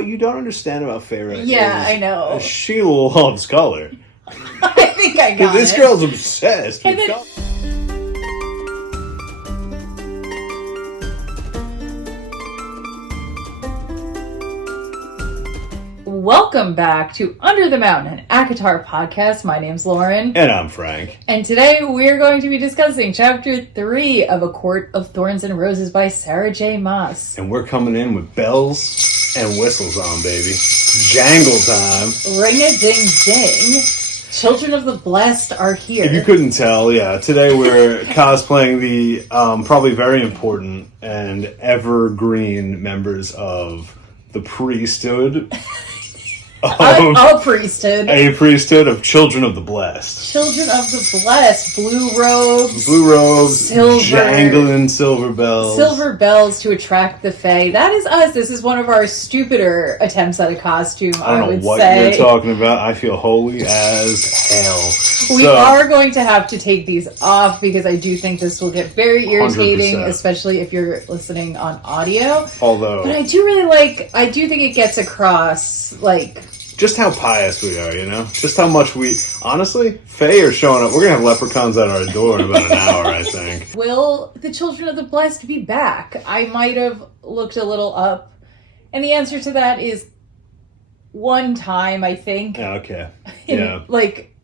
What you don't understand about Feyre Yeah, is I know. She loves color. I think I got This it. girl's obsessed And with then- color. Welcome back to Under the Mountain, an ACOTAR podcast. My name's Lauren. And I'm Frank. And today we're going to be discussing Chapter 3 of A Court of Thorns and Roses by Sarah J. Maas. And we're coming in with bells and whistles on, baby. Jangle time. Ring-a-ding-ding. Children of the Blessed are here. If you couldn't tell, yeah, today we're cosplaying the probably very important and evergreen members of the priesthood. A priesthood. A priesthood of Children of the Blessed. Children of the Blessed. Blue robes. Silver. Jangling silver bells. Silver bells to attract the Fae. That is us. This is one of our stupider attempts at a costume, I don't would know what say. you're talking about. I feel holy as hell. We are going to have to take these off because I do think this will get very irritating, 100%. Especially if you're listening on audio. Although, But I do think it gets across, just how pious we are, you know? Just how much honestly, Fae are showing up. We're going to have leprechauns at our door in about an hour, I think. will the Children of the Blessed be back? I might have looked a little up, and the answer to that is one time, I think. Yeah, okay. In, Yeah.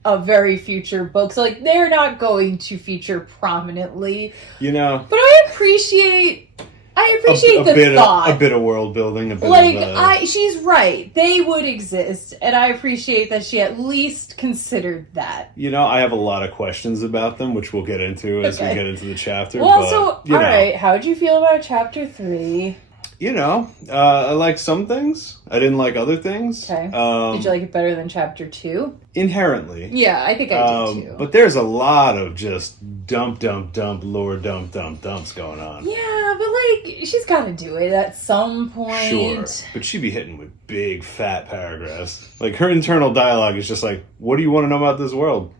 a very future book. So, they're not going to feature prominently. You know, But I appreciate the thought. A bit of world building. A bit She's right. They would exist, and I appreciate that she at least considered that. You know, I have a lot of questions about them, which we'll get into as we Okay. get into the chapter. Well, alright, how'd you feel about Chapter 3? You know, I like some things. I didn't like other things. Okay. Did you like it better than Chapter 2? Inherently. Yeah, I think I did too. But there's a lot of just dump, lore dumps going on. Yeah, but she's got to do it at some point. Sure. But she'd be hitting with big, fat paragraphs. Her internal dialogue is just what do you want to know about this world?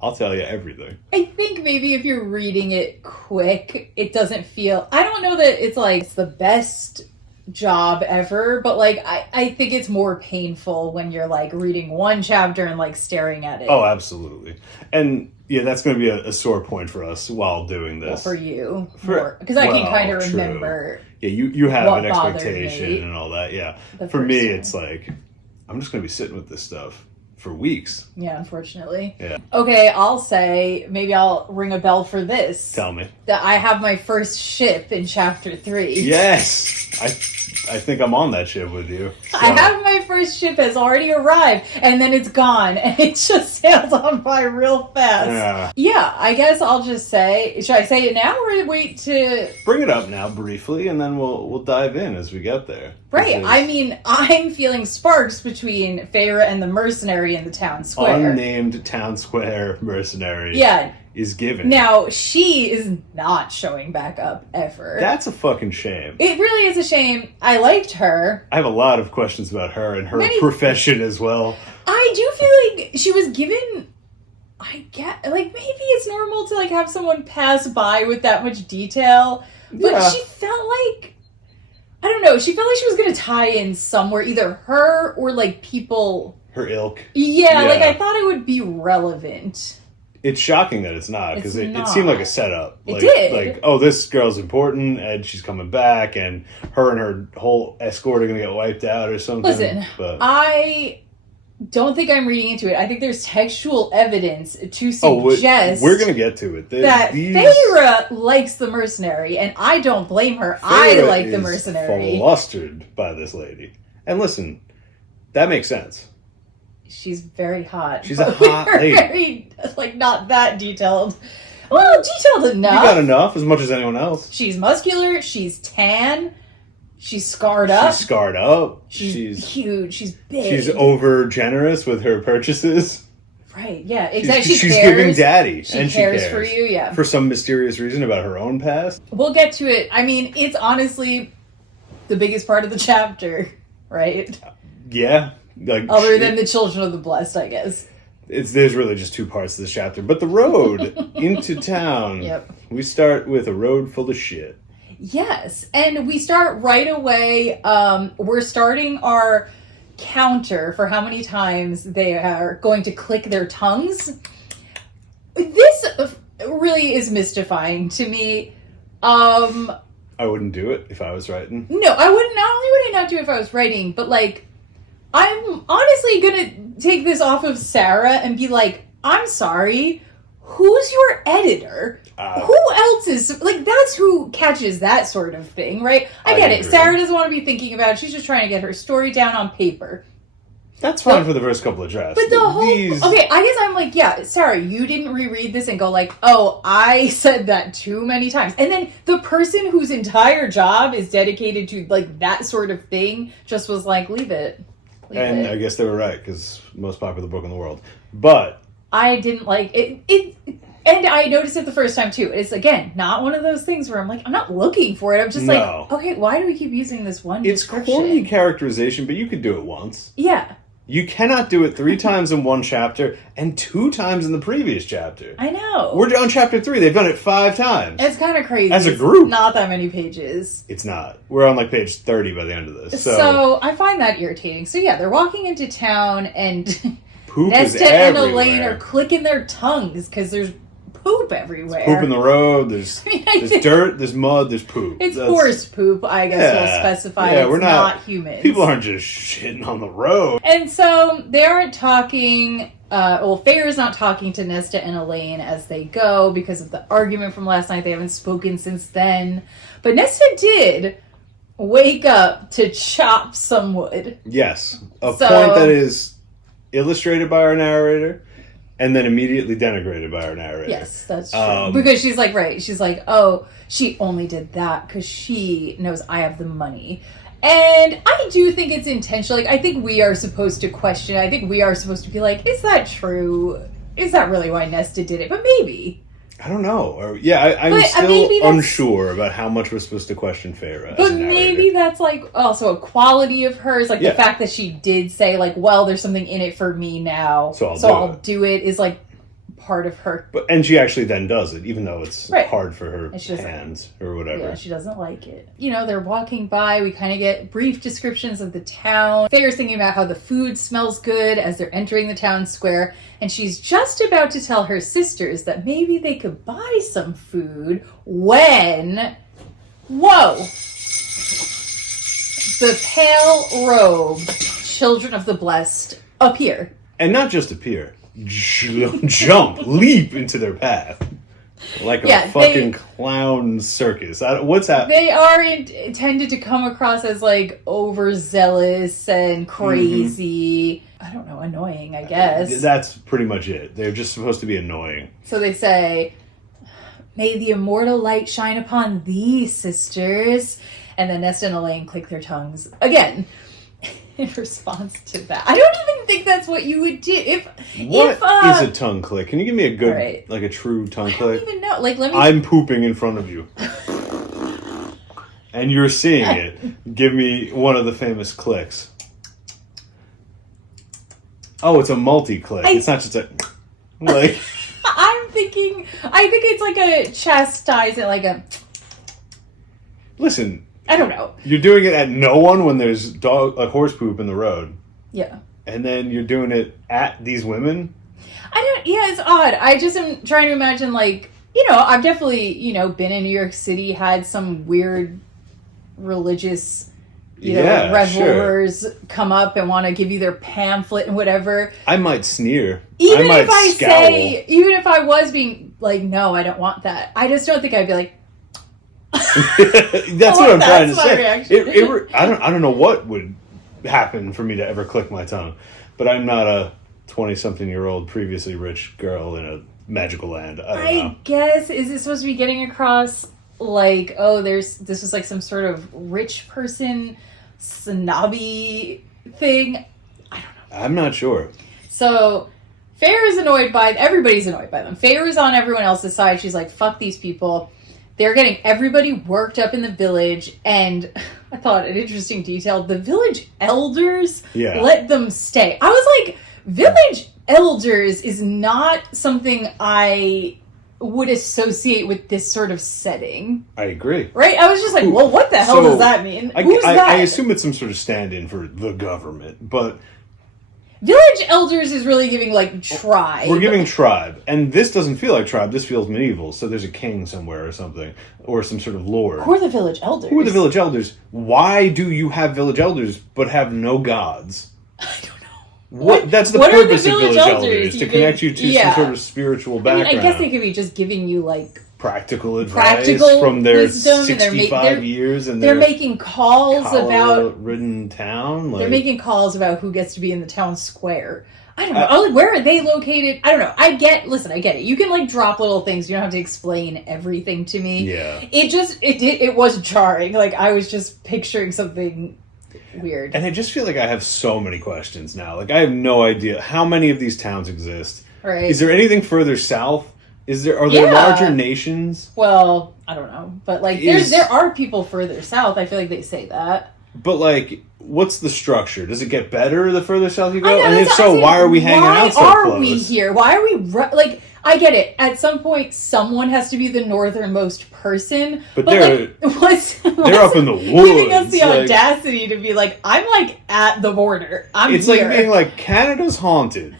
I'll tell you everything. I think maybe if you're reading it quick, it doesn't feel... I don't know that it's the best job ever, but I think it's more painful when you're reading one chapter and staring at it. Oh, absolutely. And yeah, that's going to be a sore point for us while doing this. Well, for you. Because I can kind of remember... Yeah, you have what an bothered expectation me and all that, yeah. the For first me, time. it's I'm just going to be sitting with this stuff for weeks. Yeah, unfortunately. Yeah. Okay, I'll say, maybe I'll ring a bell for this. Tell me. That I have my first ship in Chapter 3. Yes! I think I'm on that ship with you. So. I have my first ship has already arrived, and then it's gone, and it just sails on by real fast. Yeah, I guess I'll just say, should I say it now or wait to... Bring it up now briefly, and then we'll dive in as we get there. Right, I mean, I'm feeling sparks between Feyre and the mercenary in the town square. Unnamed town square mercenary. Yeah. Is given. Now, she is not showing back up ever. That's a fucking shame. It really is a shame. I liked her. I have a lot of questions about her and her profession as well. I do feel like she was given... I get... maybe it's normal to, have someone pass by with that much detail. But Yeah. she felt like... I don't know. She felt like she was going to tie in somewhere. Either her or, people... Her ilk. Yeah, I thought it would be relevant. It's shocking that it's not, because it seemed like a setup. It did. Oh, this girl's important, and she's coming back, and her whole escort are going to get wiped out or something. Listen, I don't think I'm reading into it. I think there's textual evidence to suggest... we're going to get to it. Feyre likes the mercenary, and I don't blame her. I like the mercenary. Flustered by this lady. And listen, that makes sense. She's very hot. She's a hot lady. Very, not that detailed. Well, detailed enough. You got enough, as much as anyone else. She's muscular. She's tan. She's scarred up. She's scarred up. She's huge. She's big. She's over generous with her purchases. Right, yeah, exactly. She's giving daddy. She cares for you, yeah. For some mysterious reason about her own past. We'll get to it. I mean, it's honestly the biggest part of the chapter, right? Yeah. Other than the Children of the Blessed, I guess. There's really just two parts to this chapter. But the road into town, Yep. we start with a road full of shit. Yes, and we start right away. We're starting our counter for how many times they are going to click their tongues. This really is mystifying to me. I wouldn't do it if I was writing. No, I wouldn't. Not only would I not do it if I was writing, but like, I'm honestly gonna take this off of Sarah and be like, I'm sorry, who's your editor? Who else is, like, that's who catches that sort of thing, right? I get it. Sarah doesn't want to be thinking about it. She's just trying to get her story down on paper. That's fine for the first couple of drafts. But the whole... Okay, I guess I'm like, yeah, Sarah, you didn't reread this and go like, oh, I said that too many times. And then the person whose entire job is dedicated to, like, that sort of thing just was like, leave it. And I guess they were right, because most popular book in the world. But... I didn't like it. And I noticed it the first time, too. It's, again, not one of those things where I'm like, I'm not looking for it. I'm just like, okay, why do we keep using this one description? It's corny characterization, but you could do it once. Yeah. You cannot do it 3 times in one chapter and 2 times in the previous chapter. I know. We're on chapter 3. They've done it 5 times. It's kind of crazy. As a group. It's not that many pages. It's not. We're on, like, page 30 by the end of this. So I find that irritating. So, yeah, they're walking into town and... Poop Nesta is and everywhere. Elaine are clicking their tongues because there's poop everywhere. There's poop in the road. There's dirt. There's mud. There's poop. It's horse poop, I guess we'll specify. Yeah, we're not humans. People aren't just shitting on the road. And so they aren't talking. Feyre's not talking to Nesta and Elaine as they go because of the argument from last night. They haven't spoken since then. But Nesta did wake up to chop some wood. Yes. A point that is illustrated by our narrator and then immediately denigrated by our narrator. Yes, that's true. Because she's like, right, she's like, oh, she only did that because she knows I have the money. And I do think it's intentional. Like, I think we are supposed to question. I think we are supposed to be like, is that true? Is that really why Nesta did it? But maybe. I don't know. I'm still unsure about how much we're supposed to question Feyre. But maybe that's like also a quality of hers. Like the fact that she did say like, well, there's something in it for me now. So I'll do it is like part of her. And she actually then does it, even though it's hard for her hands or whatever. Yeah, she doesn't like it. You know, they're walking by. We kind of get brief descriptions of the town. Feyre's thinking about how the food smells good as they're entering the town square. And she's just about to tell her sisters that maybe they could buy some food when... Whoa! The pale-robed children of the Blessed appear. And not just appear. Jump, leap into their path. Like a fucking clown circus. What's happening? They are intended to come across as like overzealous and crazy. I don't know, annoying, I guess. That's pretty much it. They're just supposed to be annoying. So they say, may the immortal light shine upon thee, sisters. And then Nesta and Elaine click their tongues again in response to that. I don't even think that's what you would do. What is a tongue click? Can you give me a good, like a true tongue click? I don't even know. Like, let me... I'm pooping in front of you. And you're seeing it. Give me one of the famous clicks. Oh, it's a multi-click. It's not just a... Like... I think it's like a chastising, like a... Listen... I don't know. You're doing it at no one when there's horse poop in the road. Yeah. And then you're doing it at these women? It's odd. I just am trying to imagine, like, you know, I've definitely, you know, been in New York City, had some weird religious, revelers come up and want to give you their pamphlet and whatever. I might sneer. Even if I was being like, no, I don't want that. I just don't think I'd be like, that's what I'm trying to say. I don't know what would happen for me to ever click my tongue, but I'm not a 20-something-year-old previously rich girl in a magical land. I guess is it supposed to be getting across like, oh, this was like some sort of rich person snobby thing? I don't know. I'm not sure. So Feyre's everybody's annoyed by them. Feyre's on everyone else's side. She's like, fuck these people. They're getting everybody worked up in the village, and I thought an interesting detail, the village elders let them stay. I was like, village elders is not something I would associate with this sort of setting. I agree. Right? I was just like, well, what the hell does that mean? Who's that? I assume it's some sort of stand-in for the government, but... Village elders is really giving, like, tribe. We're giving tribe, and this doesn't feel like tribe. This feels medieval, so there's a king somewhere or something, or some sort of lord. Who are the village elders? Who are the village elders? Why do you have village elders but have no gods? I don't know. What? That's the purpose of village elders, to connect you to some sort of spiritual background. I mean, I guess they could be just giving you, like... Practical advice from their wisdom, 65 years, and they're making calls about ridden town. They're making calls about who gets to be in the town square. I don't know. Where are they located? I don't know. I get it. You can like drop little things. You don't have to explain everything to me. Yeah. It was jarring. Like I was just picturing something weird. And I just feel like I have so many questions now. Like I have no idea how many of these towns exist. Right. Is there anything further south? Are there larger nations? Well, I don't know, but like there are people further south. I feel like they say that. But like, what's the structure? Does it get better the further south you go? I know, and if so, why are we hanging out so close? Why are we here? Why are we like? I get it. At some point, someone has to be the northernmost person. But they're up in the woods, giving us the audacity to be like, I'm like at the border. It's here. Like being like Canada's haunted.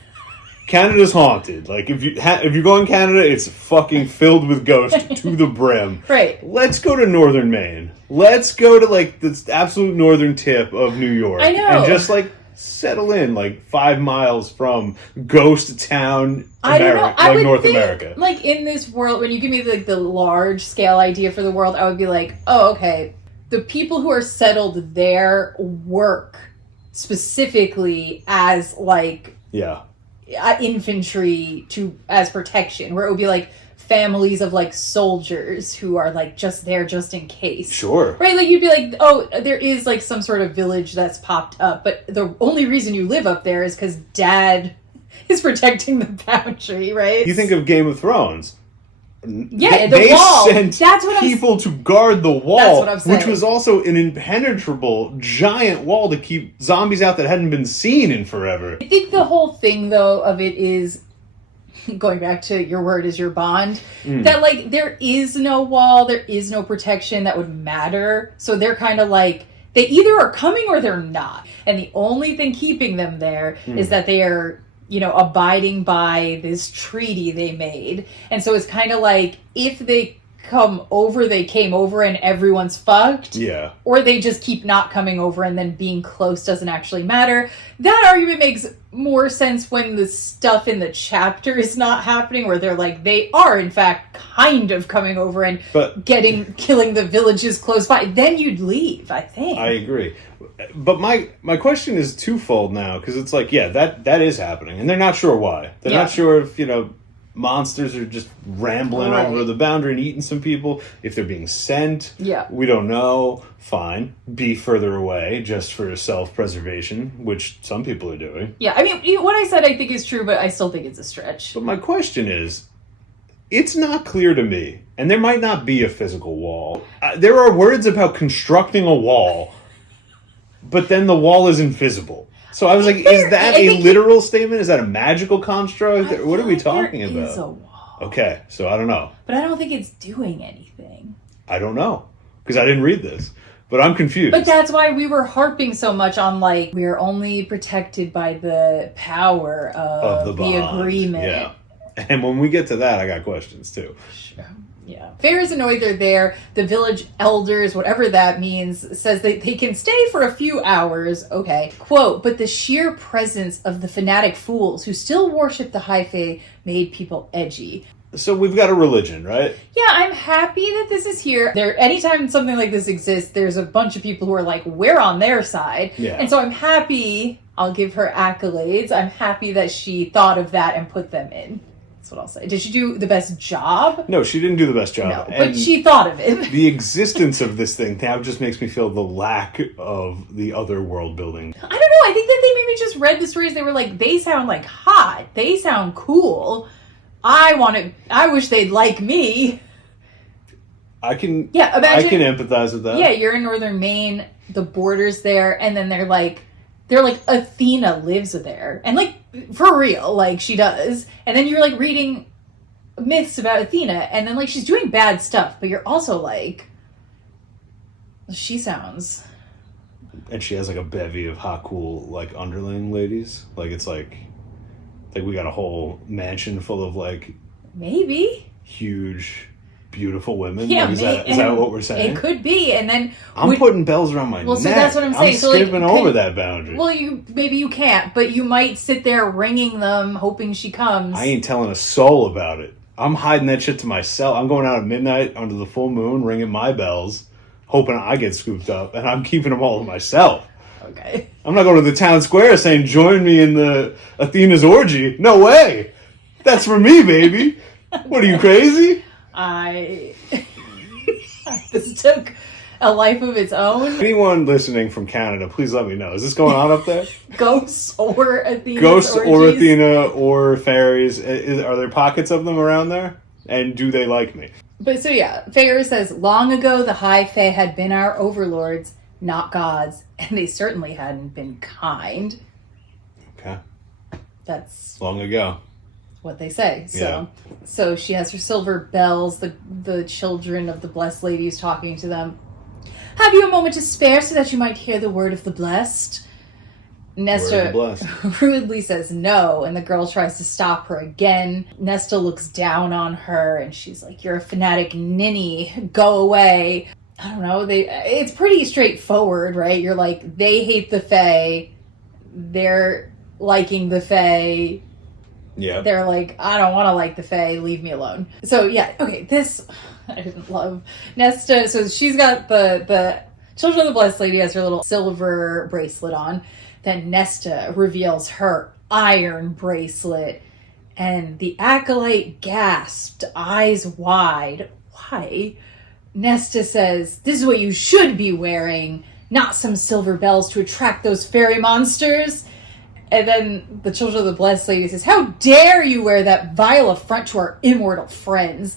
Canada's haunted. Like if you go in Canada, it's fucking filled with ghosts to the brim. Right. Let's go to northern Maine. Let's go to like the absolute northern tip of New York. I know. And just like settle in like 5 miles from ghost town America, like North America. Like in this world, when you give me like the large scale idea for the world, I would be like, oh, okay. The people who are settled there work specifically as like infantry as protection, where it would be like families of like soldiers who are like just there just in case. Sure. Right? Like you'd be like, oh, there is like some sort of village that's popped up, but the only reason you live up there is because dad is protecting the boundary, right? You think of Game of Thrones. Yeah, they wall. Sent people to guard the wall, that's what I'm saying. Which was also an impenetrable giant wall to keep zombies out that hadn't been seen in forever. I think the whole thing, though, of it is, going back to your word is your bond, that, like, there is no wall, there is no protection that would matter. So they're kind of like, they either are coming or they're not. And the only thing keeping them there is that they are, abiding by this treaty they made. And so it's kind of like, if they come over, they came over and everyone's fucked. Yeah. Or they just keep not coming over and then being close doesn't actually matter. That argument makes more sense when the stuff in the chapter is not happening, where they're like, they are in fact kind of coming over and killing the villages close by. Then you'd leave, I think. I agree. But my question is twofold now, because it's like, that is happening, and they're not sure why. They're not sure if, monsters are just rambling over the boundary and eating some people. If they're being sent, we don't know. Fine. Be further away just for self-preservation, which some people are doing. Yeah, I mean, what I said I think is true, but I still think it's a stretch. But my question is, it's not clear to me, and there might not be a physical wall. There are words about constructing a wall, but then the wall is invisible. So I was like, is that a literal statement? Is that a magical construct? What are we talking about? There is a wall. Okay, so I don't know. But I don't think it's doing anything. I don't know, because I didn't read this. But I'm confused. But that's why we were harping so much on, like, we're only protected by the power of the agreement. Yeah. And when we get to that, I got questions, too. Sure. Yeah. Feyre's annoyed they're there. The village elders, whatever that means, says that they can stay for a few hours. Okay. Quote, but the sheer presence of the fanatic fools who still worship the High Fae made people edgy. So we've got a religion, right? Yeah, I'm happy that this is here. Anytime something like this exists, there's a bunch of people who are like, we're on their side. Yeah. And so I'm happy, I'll give her accolades, I'm happy that she thought of that and put them in. That's what I'll say. Did she do the best job? No, she didn't do the best job. No, but she thought of it. The existence of this thing now just makes me feel the lack of the other world building. I don't know, I think that they maybe just read the stories, they were like, they sound like hot, they sound cool. I wish they'd like me. I can empathize with that. Yeah, you're in northern Maine, the border's there, and then they're like Athena lives there. And like, for real, like she does. And then you're like reading myths about Athena, and then like she's doing bad stuff, but you're also like, she sounds. And she has like a bevy of hot, cool like underling ladies. Like it's like we got a whole mansion full of like maybe huge, beautiful women. Yeah, like, is that what we're saying? It could be, and then I'm putting bells around my neck. So that's what I'm saying. I'm skipping over that boundary. Well, maybe you can't, but you might sit there ringing them, hoping she comes. I ain't telling a soul about it. I'm hiding that shit to myself. I'm going out at midnight under the full moon, ringing my bells, hoping I get scooped up, and I'm keeping them all to myself. Okay. I'm not going to the town square saying, join me in the Athena's orgy. No way. That's for me, baby. What are you, crazy? This took a life of its own. Anyone listening from Canada, please let me know. Is this going on up there? Ghosts or Athena's Ghosts orgies? or Athena or fairies. Are there pockets of them around there? And do they like me? But so yeah, Feyre says, long ago the High Fae had been our overlords, not gods, and they certainly hadn't been kind. Okay. That's long ago. What they say. So she has her silver bells, the children of the blessed ladies talking to them. Have you a moment to spare so that you might hear the word of the blessed? Nesta rudely says no, and the girl tries to stop her again. Nesta looks down on her, and she's like, you're a fanatic ninny, go away. I don't know, it's pretty straightforward, right? You're like, they hate the Fae, they're liking the Fae. Yeah. They're like, I don't want to like the Fae, leave me alone. So yeah, okay, this I didn't love. Nesta, so she's got the Children of the Blessed Lady has her little silver bracelet on. Then Nesta reveals her iron bracelet, and the acolyte gasped, eyes wide. Why? Nesta says, this is what you should be wearing, not some silver bells to attract those fairy monsters. And then the Children of the Blessed Lady says, how dare you wear that vile affront to our immortal friends?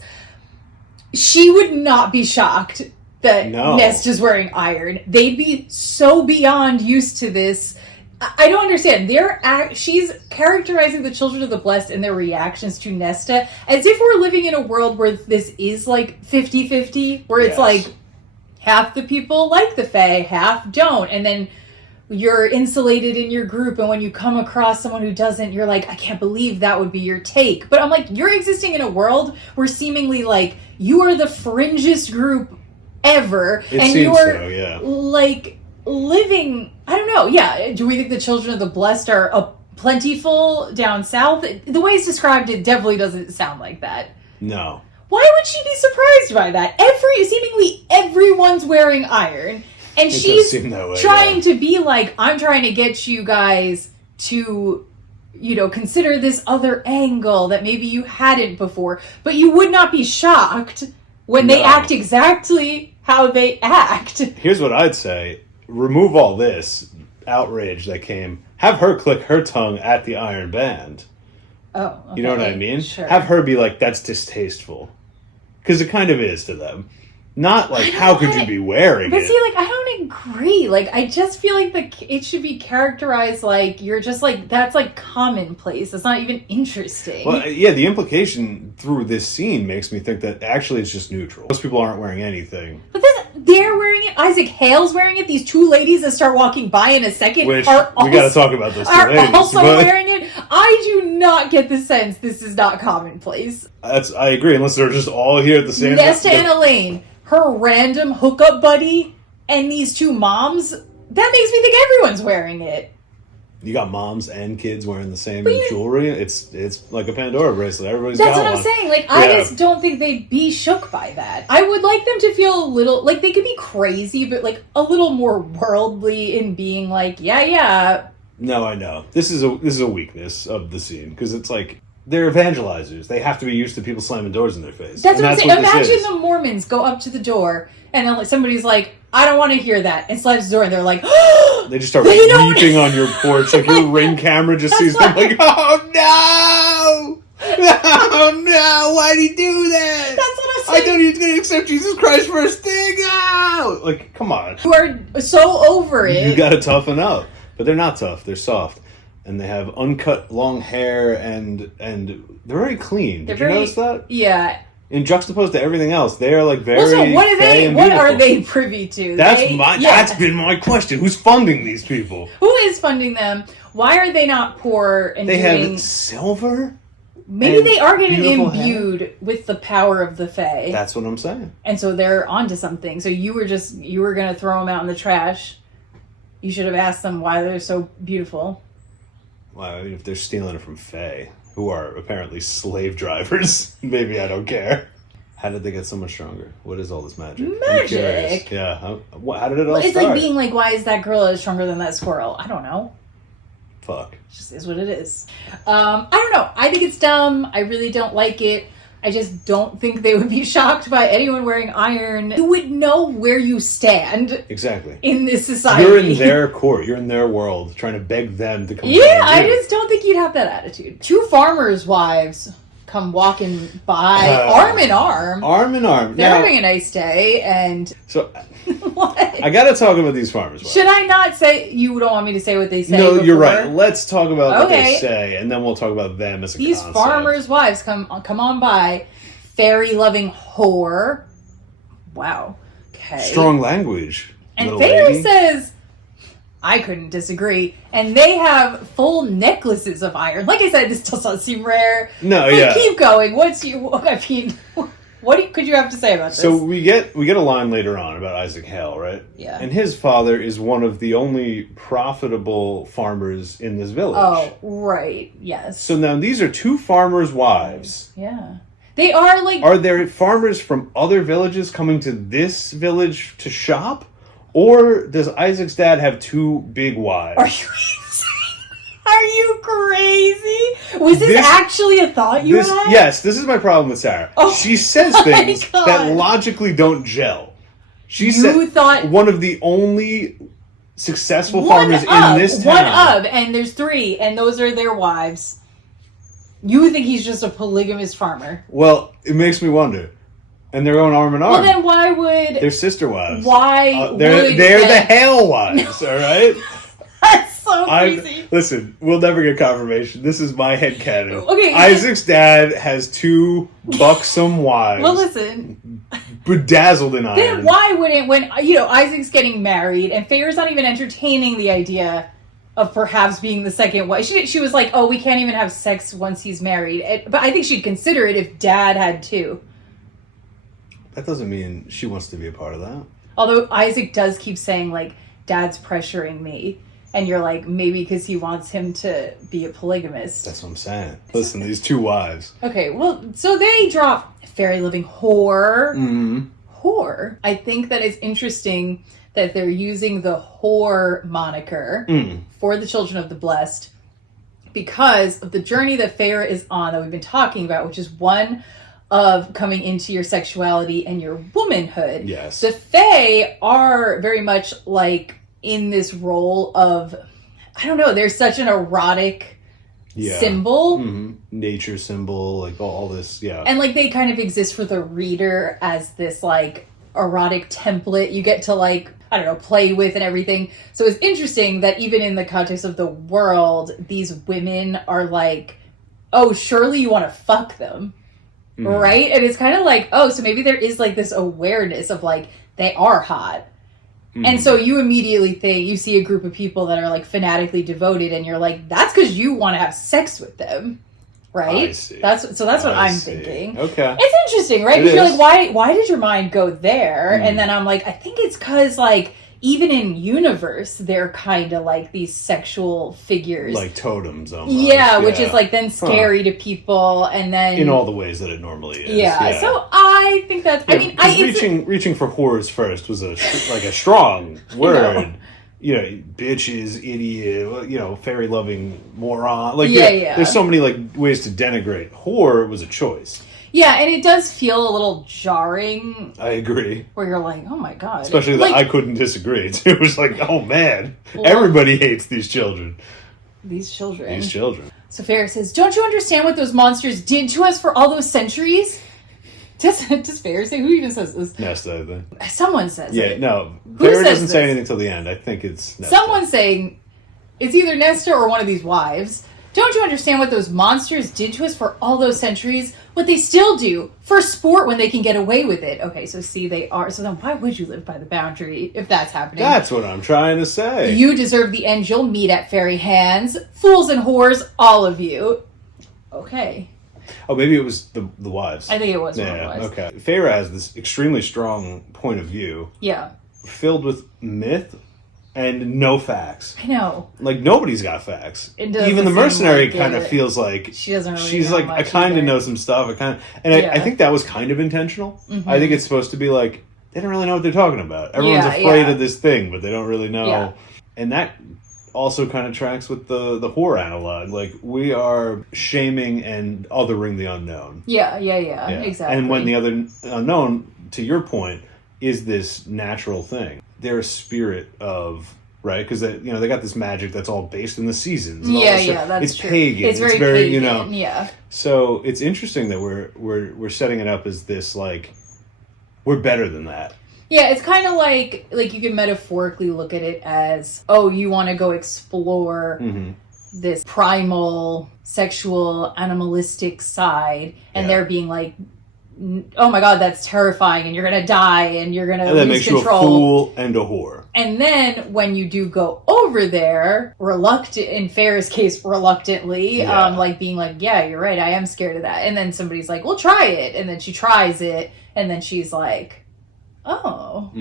She would not be shocked that Nesta's wearing iron. They'd be so beyond used to this. I don't understand. She's characterizing the Children of the Blessed and their reactions to Nesta as if we're living in a world where this is like 50-50, where it's like half the people like the Fae, half don't. And then you're insulated in your group, and when you come across someone who doesn't, you're like, I can't believe that would be your take. But I'm like, you're existing in a world where seemingly like you are the fringest group ever, and you're like living, I don't know, do we think the Children of the Blessed are plentiful down south? The way it's described, it definitely doesn't sound like that. No. Why would she be surprised by that? Seemingly everyone's wearing iron, and she's trying to be like, I'm trying to get you guys to, consider this other angle that maybe you hadn't before, but you would not be shocked when they act exactly how they act. Here's what I'd say. Remove all this outrage that came. Have her click her tongue at the iron band. Oh, okay. You know what I mean? Sure. Have her be like, that's distasteful. Because it kind of is to them. Not like, how could you be wearing it? But see, I don't agree. I just feel like it should be characterized like you're just that's commonplace. It's not even interesting. Well, yeah, the implication through this scene makes me think that actually it's just neutral. Most people aren't wearing anything. But then they're wearing it. Isaac Hale's wearing it. These two ladies that start walking by in a second we got to talk about those two ladies. Are also wearing it. I do not get the sense this is not commonplace. I agree, unless they're just all here at the same time. Nesta and Elaine, her random hookup buddy, and these two moms, that makes me think everyone's wearing it. You got moms and kids wearing the same jewelry. It's like a Pandora bracelet. Everybody's That's got what one. I'm saying. I just don't think they'd be shook by that. I would like them to feel a little, they could be crazy, but a little more worldly in being yeah. No, I know. This is a weakness of the scene, because it's they're evangelizers. They have to be used to people slamming doors in their face. That's what I'm saying. Imagine the Mormons go up to the door, and then somebody's like, I don't want to hear that, and slams the door, and they're like, they just start weeping on your porch. Your Ring camera just sees them oh no! Oh no! Why'd he do that? That's what I'm saying. I don't even accept Jesus Christ first thing out! Come on. You are so over it. You gotta toughen up. But they're not tough. They're soft. and they have uncut long hair, and they're very clean. Did you notice that? Yeah. In juxtaposed to everything else, they are like very. So what are they? What are they privy to? That's been my question. Who's funding these people? Who is funding them? Why are they not poor and they have silver? Maybe they are getting imbued with the power of the Fae. That's what I'm saying. And so they're onto something. So you were going to throw them out in the trash. You should have asked them why they're so beautiful. Well, I mean, if they're stealing it from Fae, who are apparently slave drivers, maybe I don't care. How did they get so much stronger? What is all this magic? Magic? Yeah. How did it all start? It's like being like, why is that gorilla stronger than that squirrel? I don't know. Fuck. It just is what it is. I don't know. I think it's dumb. I really don't like it. I just don't think they would be shocked by anyone wearing iron. You would know where you stand. Exactly. In this society. You're in their court. You're in their world, trying to beg them to come. Yeah, I just don't think you'd have that attitude. Two farmers' wives come walking by, arm in arm. Arm in arm. They're having a nice day, and... So, what? I gotta talk about these farmers' wives. Should I not say... You don't want me to say what they say No, before? you're right. Let's talk about what they say, and then we'll talk about them as a These concept. farmers' wives come on by. Fairy-loving whore. Wow. Okay. Strong language. And Feyre says... I couldn't disagree. And they have full necklaces of iron. Like I said, this does not seem rare. No, but keep going. What could you have to say about this? So we get a line later on about Isaac Hale, right? Yeah. And his father is one of the only profitable farmers in this village. Oh, right. Yes. So now these are two farmers' wives. Yeah. They are like... Are there farmers from other villages coming to this village to shop? Or does Isaac's dad have two big wives? Are you insane? Are you crazy? Was this actually a thought you had? Yes, this is my problem with Sarah. Oh, she says things that logically don't gel. She said one of the only successful farmers in this town. And there's three, and those are their wives. You think he's just a polygamous farmer? Well, it makes me wonder. And they're going arm in arm. Well, then why would... They're sister wives. They're the Hale wives, all right? That's so crazy. Listen, we'll never get confirmation. This is my headcanon. Okay. Isaac's dad has two buxom wives. Well, listen. Bedazzled in iron. Then why wouldn't, when, Isaac's getting married, and Feyre's not even entertaining the idea of perhaps being the second wife. She was like, we can't even have sex once he's married. But I think she'd consider it if dad had two. That doesn't mean she wants to be a part of that. Although Isaac does keep saying, like, dad's pressuring me. And you're like, maybe because he wants him to be a polygamist. That's what I'm saying. Listen, these two wives. Okay, well, so they drop fairy-living whore. Mm-hmm. Whore. I think that it's interesting that they're using the whore moniker for the children of the blessed because of the journey that Feyre is on that we've been talking about, which is one of coming into your sexuality and your womanhood. Yes. The Fae are very much like in this role of, I don't know, there's such an erotic symbol. Mm-hmm. Nature symbol, like all this, And like they kind of exist for the reader as this like erotic template you get to like, I don't know, play with and everything. So it's interesting that even in the context of the world, these women are like, oh, surely you want to fuck them. Right? And it's kind of like, so maybe there is like this awareness of like, they are hot. And so you immediately think, you see a group of people that are like fanatically devoted and you're like, that's because you want to have sex with them. Right? I see. That's what I'm thinking. Okay. It's interesting, right? Because you're like, why did your mind go there? And then I'm like, I think it's because like, even in universe, they're kind of like these sexual figures. Like totems almost. Yeah, which is like then scary to people and then... In all the ways that it normally is. Yeah, so I think that's... reaching for whores first was a strong word. Bitches, idiot, fairy-loving moron. Like, there's so many like ways to denigrate. Whore was a choice. Yeah, and it does feel a little jarring. I agree. Where you're like, oh my god. Especially that I couldn't disagree. It was like, oh man, everybody hates these children. These children. So Feyre says, don't you understand what those monsters did to us for all those centuries? Does Feyre say? Who even says this? Nesta, I think. Someone says it. Yeah, no. Feyre doesn't say anything till the end. I think it's Nesta. Someone's saying, It's either Nesta or one of these wives. Don't you understand what those monsters did to us for all those centuries? What they still do for sport when they can get away with it. Okay, so see, they are. So then why would you live by the boundary if that's happening? That's what I'm trying to say. You deserve the end you'll meet at fairy hands. Fools and whores, all of you. Okay. Oh, maybe it was the wives. I think it was one of the wives. Okay. Feyre has this extremely strong point of view. Yeah. Filled with myth and no facts. I know. Like, nobody's got facts. Even the mercenary kind of feels like she doesn't really she's know like, I much kind of either. know some stuff. I think that was kind of intentional. Mm-hmm. I think it's supposed to be like, they don't really know what they're talking about. Everyone's afraid of this thing, but they don't really know. Yeah. And that also kind of tracks with the horror analog. Like, we are shaming and othering the unknown. Yeah, exactly. And when the other unknown, to your point, is this natural thing. They're a spirit of, right? Because they got this magic that's all based in the seasons. And all this stuff. That's it's true. pagan. It's very pagan, you know. Yeah. So it's interesting that we're setting it up as this, like, we're better than that. Yeah, it's kind of like you can metaphorically look at it as, oh, you want to go explore this primal, sexual, animalistic side, and they're being like, oh my god, that's terrifying, and you're gonna die, and you're gonna and that lose makes control. You a fool and a whore. And then when you do go over there, in Feyre's case, reluctantly, like being like, yeah, you're right, I am scared of that. And then somebody's like, well, try it. And then she tries it, and then she's like, oh,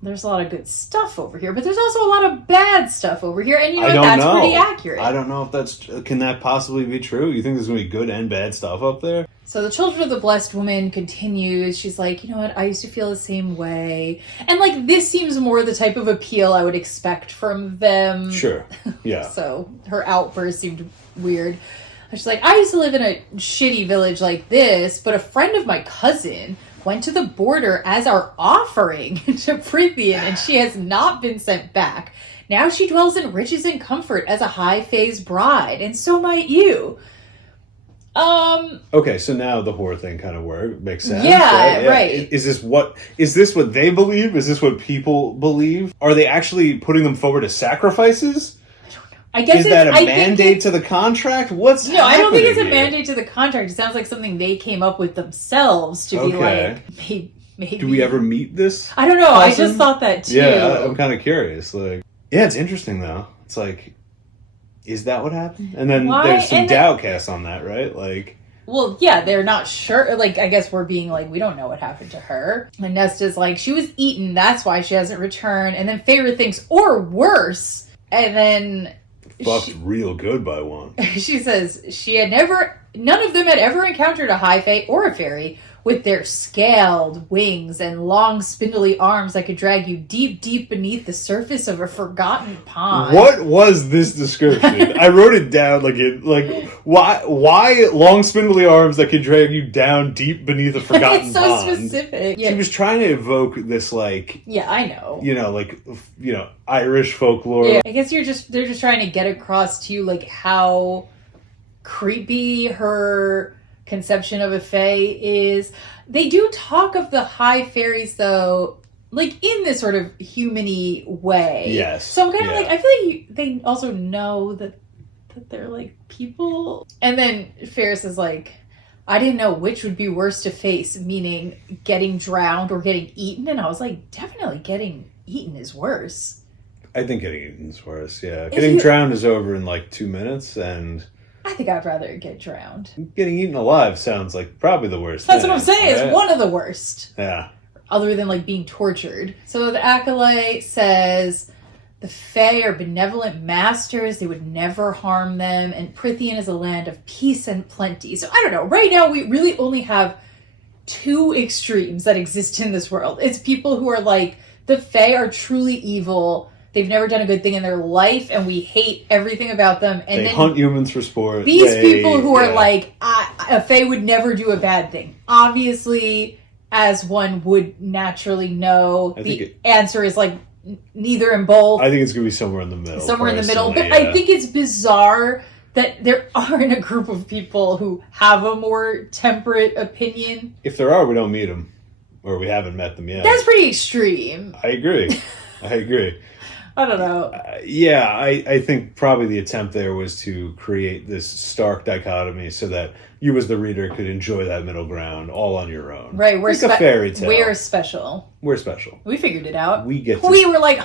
there's a lot of good stuff over here, but there's also a lot of bad stuff over here. And that's pretty accurate. I don't know if can that possibly be true? You think there's going to be good and bad stuff up there? So the Children of the Blessed Woman continues. She's like, you know what? I used to feel the same way. And like, this seems more the type of appeal I would expect from them. Sure. Yeah. So her outburst seemed weird. She's like, I used to live in a shitty village like this, but a friend of my cousin went to the border as our offering to Prithian, and she has not been sent back. Now she dwells in riches and comfort as a high phase bride, and so might you. Okay, so now the whore thing kind of makes sense. Yeah, right. Is this what they believe? Is this what people believe? Are they actually putting them forward as sacrifices? I guess is that a mandate to the contract? What's happening? I don't think it's a here? mandate to the contract. It sounds like something they came up with themselves to be like, maybe. Do we ever meet this? I don't know. Person? I just thought that too. Yeah, I'm kind of curious. Like, yeah, it's interesting though. It's like, is that what happened? And then there's some doubt cast on that, right? Like, well, yeah, they're not sure. Like, I guess we're being like, we don't know what happened to her. And Nesta's like, she was eaten. That's why she hasn't returned. And then Feyre thinks, or worse. And then fucked real good by one. She says none of them had ever encountered a high fae or a fairy with their scaled wings and long spindly arms that could drag you deep, deep beneath the surface of a forgotten pond. What was this description? I wrote it down why long spindly arms that could drag you down deep beneath a forgotten it's so pond? Specific. She was trying to evoke this, like, yeah, I know. Irish folklore. Yeah, I guess they're just trying to get across to you like how creepy her conception of a fae is. They do talk of the high fairies though, like in this sort of human-y way. Yes. So I'm kind of like, I feel like they also know that they're like people. And then Ferris is like, I didn't know which would be worse to face, meaning getting drowned or getting eaten. And I was like, definitely getting eaten is worse. I think getting eaten is worse, yeah. Getting drowned is over in like 2 minutes, and I think I'd rather get drowned. Getting eaten alive sounds like probably the worst That's thing, what I'm saying. right? It's one of the worst. Yeah. Other than like being tortured. So the acolyte says the Fae are benevolent masters. They would never harm them. And Prithian is a land of peace and plenty. So I don't know. Right now we really only have two extremes that exist in this world. It's people who are like, the Fae are truly evil. They've never done a good thing in their life, and we hate everything about them. And they then hunt humans for sport. These people who are like, a Fae would never do a bad thing. Obviously, as one would naturally know, the answer is like neither and both. I think it's going to be somewhere in the middle. Somewhere in the middle. But I think it's bizarre that there aren't a group of people who have a more temperate opinion. If there are, we don't meet them. Or we haven't met them yet. That's pretty extreme. I agree. I don't know. I think probably the attempt there was to create this stark dichotomy so that you as the reader could enjoy that middle ground all on your own. Right, we're like a fairy tale. We're special. We're special. We figured it out. We were like,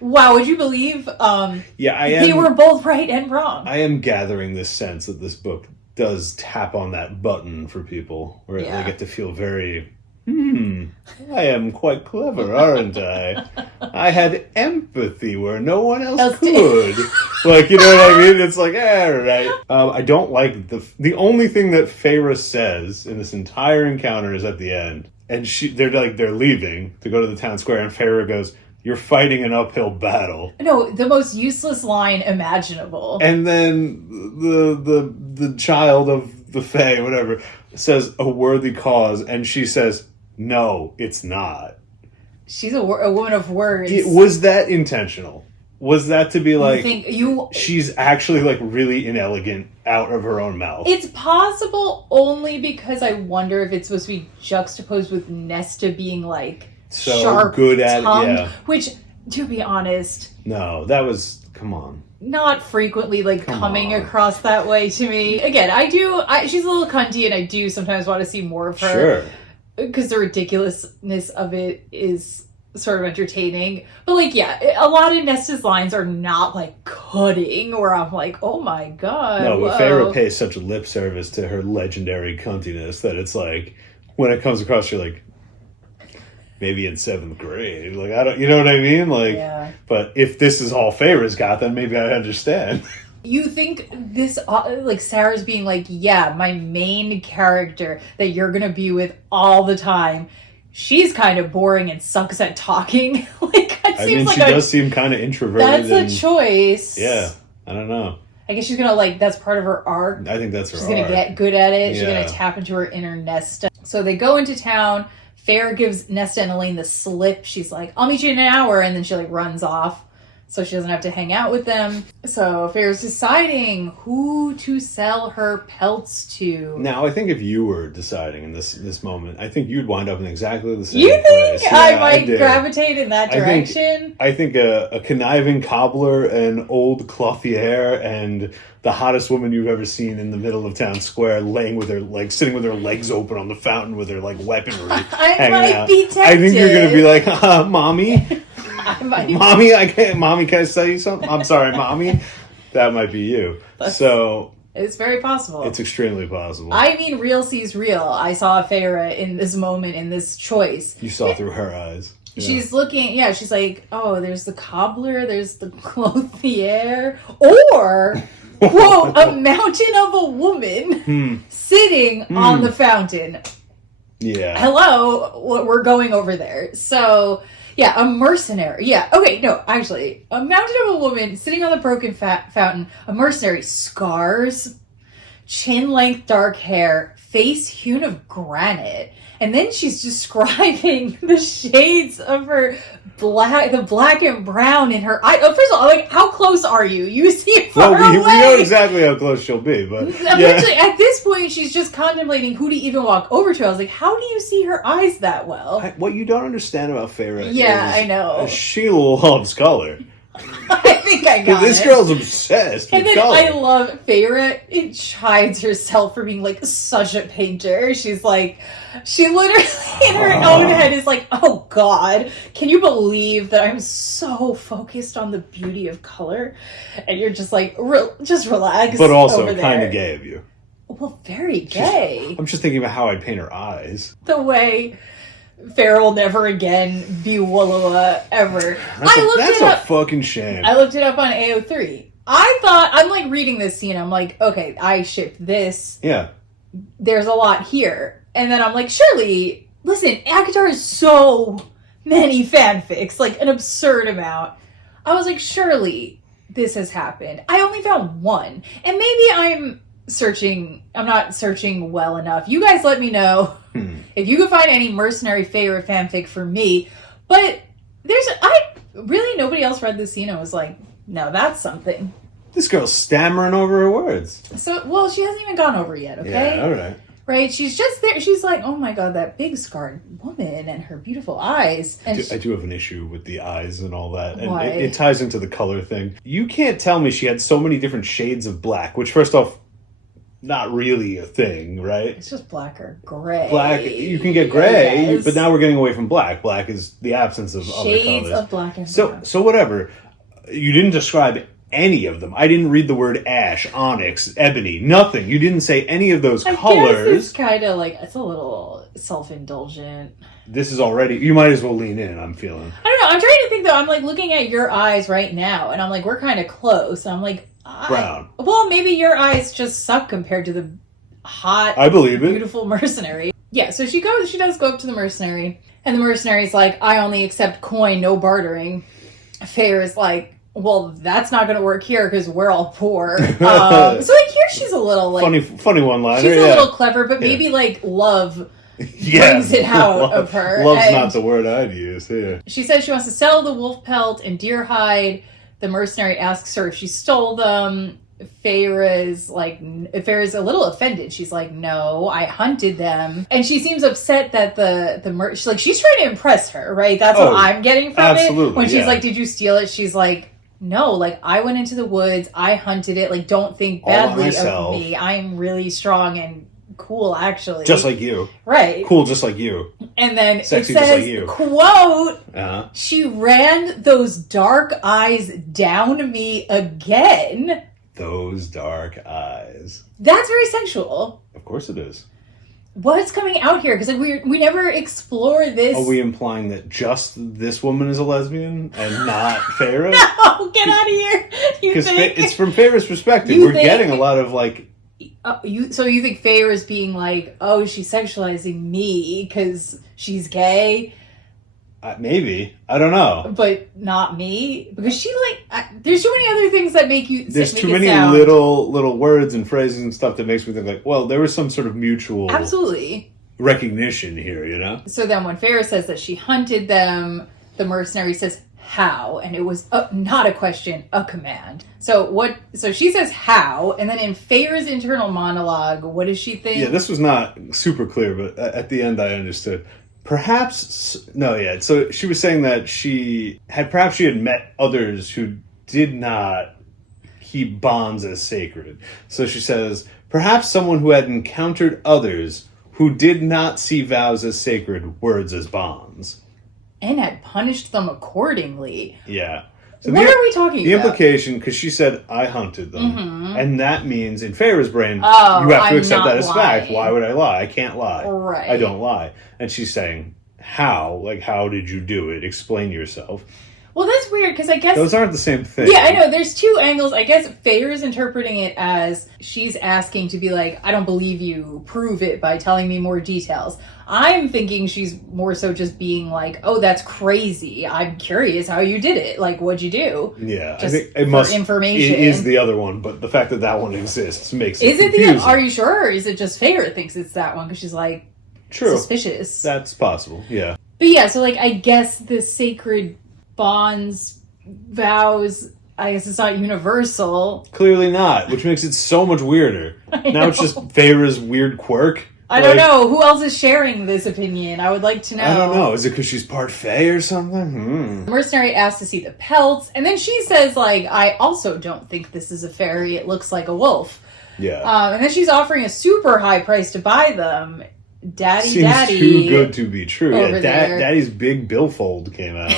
wow, would you believe? They were both right and wrong. I am gathering this sense that this book does tap on that button for people where they get to feel very, I am quite clever, aren't I? I had empathy where no one else could. Like, you know what I mean? It's like, all right. I don't like the only thing that Feyre says in this entire encounter is at the end. And they're leaving to go to the town square, and Feyre goes, "You're fighting an uphill battle." No, the most useless line imaginable. And then the child of the Fae, whatever, says a worthy cause, and she says, "No, it's not." She's a woman of words. Was that intentional? Was that to be like, she's actually like really inelegant out of her own mouth? It's possible only because I wonder if it's supposed to be juxtaposed with Nesta being like so sharp good at tongue, which, to be honest, no, that was, come on, not frequently coming across that way to me. Again, she's a little cunty, and I do sometimes want to see more of her. Sure. Because the ridiculousness of it is sort of entertaining. But a lot of Nesta's lines are not like cutting where I'm like, oh my god. No, but Feyre pays such lip service to her legendary cuntiness that it's like, when it comes across, you're like, maybe in 7th grade. Like, I don't, you know what I mean? Like, but if this is all Feyre's got, then maybe I understand. You think this, Sarah's being like, yeah, my main character that you're going to be with all the time, she's kind of boring and sucks at talking. She does seem kind of introverted. That's a choice. Yeah, I don't know. I guess she's going to, that's part of her arc. I think that's her arc. She's going to get good at it. She's going to tap into her inner Nesta. So they go into town. Feyre gives Nesta and Elaine the slip. She's like, I'll meet you in an hour. And then she runs off. So she doesn't have to hang out with them. So Feyre's deciding who to sell her pelts to. Now, I think if you were deciding in this moment, I think you'd wind up in exactly the same place. You think I might I gravitate in that direction? I think a conniving cobbler, an old clothier, and the hottest woman you've ever seen in the middle of town square, laying with her, sitting with her legs open on the fountain with her, weaponry I might be tempted. I think you're going to be like, Mommy? Mommy, can I tell you something? I'm sorry, Mommy. That might be you. It's very possible. It's extremely possible. I mean, real sees real. I saw Feyre in this moment, in this choice. You saw through her eyes. Yeah. She's looking, she's like, oh, there's the cobbler, there's the clothier, or, quote, a mountain of a woman sitting on the fountain. Yeah. Hello, we're going over there. So... yeah, a mercenary. Yeah, okay, no, actually, a mountain of a woman sitting on the broken fountain, a mercenary, scars, chin-length dark hair, face hewn of granite. And then she's describing the shades of her the black and brown in her eye. Oh, first of all, how close are you? You see far away. We know exactly how close she'll be, but eventually, at this point, she's just contemplating who to even walk over to. I was like, how do you see her eyes that well? What you don't understand about Feyre is I know. She loves color. I think I got this girl's obsessed with color. I love Feyre. It chides herself for being such a painter. She's she literally in her own head is like, oh God, can you believe that I'm so focused on the beauty of color? And you're just just relax. But also kind of gay of you. Well, very gay. I'm just thinking about how I'd paint her eyes. The way Feyre will never again be Woollooa ever. That's a fucking shame. I looked it up on AO3. I thought, I'm reading this scene, I'm like, okay, I shipped this. Yeah. There's a lot here. And then I'm like, surely, listen, ACOTAR has so many fanfics, an absurd amount. I was like, surely this has happened. I only found one. And maybe I'm not searching well enough. You guys let me know if you can find any mercenary Feyre fanfic for me. But nobody else read this scene and was like, no, that's something. This girl's stammering over her words. So, she hasn't even gone over yet, okay? Yeah, all right. Right? She's just there. She's like, oh my god, that big scarred woman and her beautiful eyes. And I do have an issue with the eyes and all that. And Why? it ties into the color thing. You can't tell me she had so many different shades of black, which first off, not really a thing, right? It's just black or gray. Black, you can get gray, but now we're getting away from black. Black is the absence of other shades colors. of black and brown. So whatever. You didn't describe any of them. I didn't read the word ash, onyx, ebony, nothing. You didn't say any of those colors. I guess it's kind of like, it's a little self-indulgent. This is already, you might as well lean in, I'm feeling. I don't know. I'm trying to think though. I'm like looking at your eyes right now and I'm like, we're kind of close. I'm like, brown. Well, maybe your eyes just suck compared to the hot, I believe it. Beautiful mercenary. Yeah, so she does go up to the mercenary and the mercenary's like, I only accept coin, no bartering. Feyre is like, well, that's not going to work here because we're all poor. So like here she's a little like funny one liner. She's a little clever, but maybe like love brings it out of her. Love's and not the word I'd use. Yeah. She says she wants to sell the wolf pelt and deer hide. The mercenary asks her if she stole them. Feyre's a little offended. She's like, no, I hunted them. And she seems upset that she's trying to impress her, right? That's what I'm getting from it. When she's like, did you steal it? She's like, no, like I went into the woods, I hunted it, like don't think badly of me. I'm really strong and cool, actually. Just like you. Right. Cool, just like you. And then sexy, it says, just like you. Quote, she ran those dark eyes down me again. Those dark eyes. That's very sensual. Of course it is. What's coming out here? Because like, we never explore this. Are we implying that just this woman is a lesbian and not Feyre? No, get out of here. Because it's from Feyre's perspective. We're getting a lot of like... So you think Feyre is being like, oh, she's sexualizing me because she's gay? Maybe. I don't know. But not me? Because she there's too many other things that make you... There's too many little words and phrases and stuff that makes me think like, well, there was some sort of mutual... Absolutely. ...recognition here, you know? So then when Feyre says that she hunted them, the mercenary says, how? And it was not a question, a command. So she says how, and then in Feyre's internal monologue, what does she think? Yeah, this was not super clear, but at the end I understood. So she was saying that she had met others who did not keep bonds as sacred. So she says, perhaps someone who had encountered others who did not see vows as sacred, words as bonds. And had punished them accordingly. Yeah. So what are we talking about? The implication, because she said, I hunted them. Mm-hmm. And that means, in Feyre's brain, you have to accept that as fact. Why would I lie? I can't lie. Right. I don't lie. And she's saying, how? Like, how did you do it? Explain yourself. Well, that's weird, because I guess... Those aren't the same thing. Yeah, I know. There's two angles. I guess Feyre's interpreting it as she's asking to be like, I don't believe you. Prove it by telling me more details. I'm thinking she's more so just being like, oh, that's crazy. I'm curious how you did it. Like, what'd you do? Yeah, just I think it must... information. It is the other one, but the fact that that one exists makes it Is it confusing. Are you sure? Or is it just Feyre thinks it's that one? Because she's like, true, suspicious. That's possible, yeah. But yeah, so like, I guess the sacred bonds, vows... I guess it's not universal. Clearly not, which makes it so much weirder. Now it's just Feyre's weird quirk. I don't know. Who else is sharing this opinion? I would like to know. I don't know. Is it because she's part Fey or something? The mercenary asks to see the pelts, and then she says, like, I also don't think this is a fairy. It looks like a wolf. Yeah. And then she's offering a super high price to buy them. Daddy. Too good to be true. Yeah, Daddy's big billfold came out.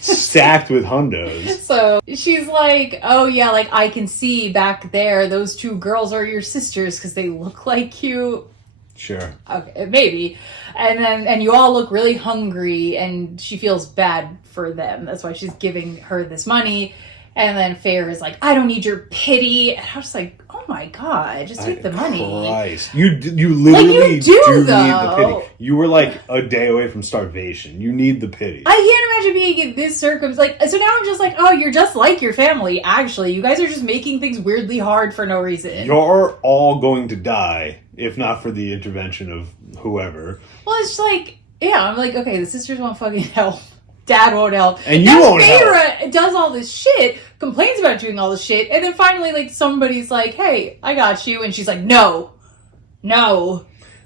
Stacked with hundos. So she's like, oh yeah, like I can see back there, those two girls are your sisters because they look like you. Sure. Okay, maybe. And you all look really hungry, and she feels bad for them. That's why she's giving her this money. And then Feyre is like, I don't need your pity. And I was like, oh my god, just take the money. Christ. You literally like you do need the pity. You were like a day away from starvation. You need the pity. I can't imagine being in this circumstance. Like, so now I'm just like, oh, you're just like your family, actually. You guys are just making things weirdly hard for no reason. You're all going to die, if not for the intervention of whoever. Well, it's like, yeah, I'm like, okay, the sisters won't fucking help. Dad won't help. And you won't help. Feyre does all this shit, complains about doing all this shit, and then finally, like, somebody's like, hey, I got you. And she's like, no.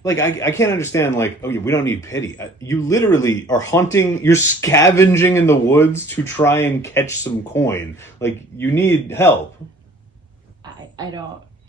Like, I can't understand, like, oh, yeah, we don't need pity. You literally are hunting, you're scavenging in the woods to try and catch some coin. Like, you need help.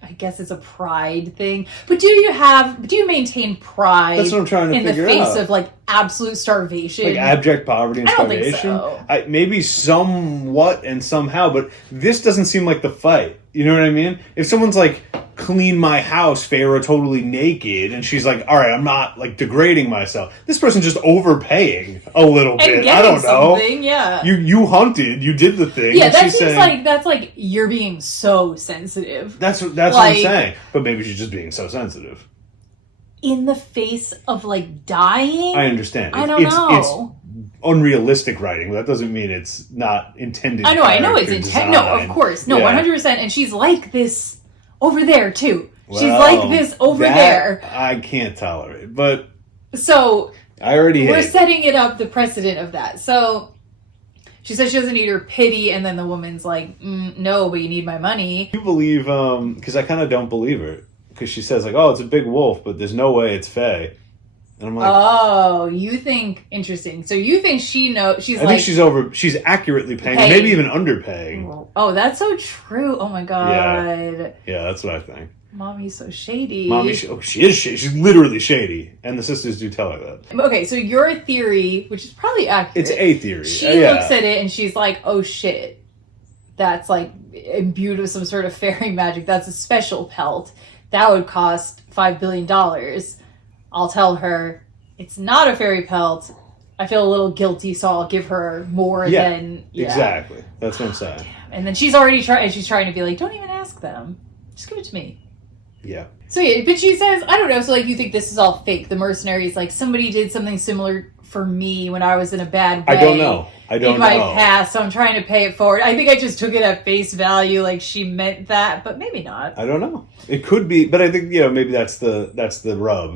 I guess it's a pride thing. But do you maintain pride? That's what I'm trying to figure out. In the face of, like, absolute starvation? Like, abject poverty and starvation? I don't think so. Maybe somewhat and somehow, but this doesn't seem like the fight. You know what I mean? If someone's like, clean my house, Feyre totally naked, and she's like, all right, I'm not, like, degrading myself. This person's just overpaying a little bit. I don't know. Yeah. You hunted, you did the thing. Yeah, that seems like, that's like, you're being so sensitive. That's what I'm saying. But maybe she's just being so sensitive. In the face of, like, dying? I understand. I don't know. It's unrealistic writing. That doesn't mean it's not intended. I know it's intended. No, of course. No, 100%. And she's like this over there, too. Well, she's like this over there. I can't tolerate. But so we're setting it up, the precedent of that. So she says she doesn't need her pity, and then the woman's like, no, but you need my money. You believe, because I kind of don't believe her. Because she says, like, oh, it's a big wolf, but there's no way it's Faye. And I'm like, oh, you think, interesting. So you think she knows, I think she's accurately paying, or maybe even underpaying. Oh, that's so true. Oh my God. Yeah, that's what I think. Mommy's so shady. She is shady. She's literally shady. And the sisters do tell her that. Okay, so your theory, which is probably accurate. It's a theory. She looks at it and she's like, oh shit. That's like imbued with some sort of fairy magic. That's a special pelt. That would cost $5 billion. I'll tell her, it's not a fairy pelt. I feel a little guilty, so I'll give her more than... Yeah, exactly. That's what I'm saying. Damn. And then she's already trying to be like, don't even ask them. Just give it to me. Yeah. So yeah, but she says, I don't know, so like you think this is all fake. The mercenaries, like somebody did something similar for me when I was in a bad way. I don't know. In my past, so I'm trying to pay it forward. I think I just took it at face value, like she meant that, but maybe not. I don't know. It could be, but I think, maybe that's the rub,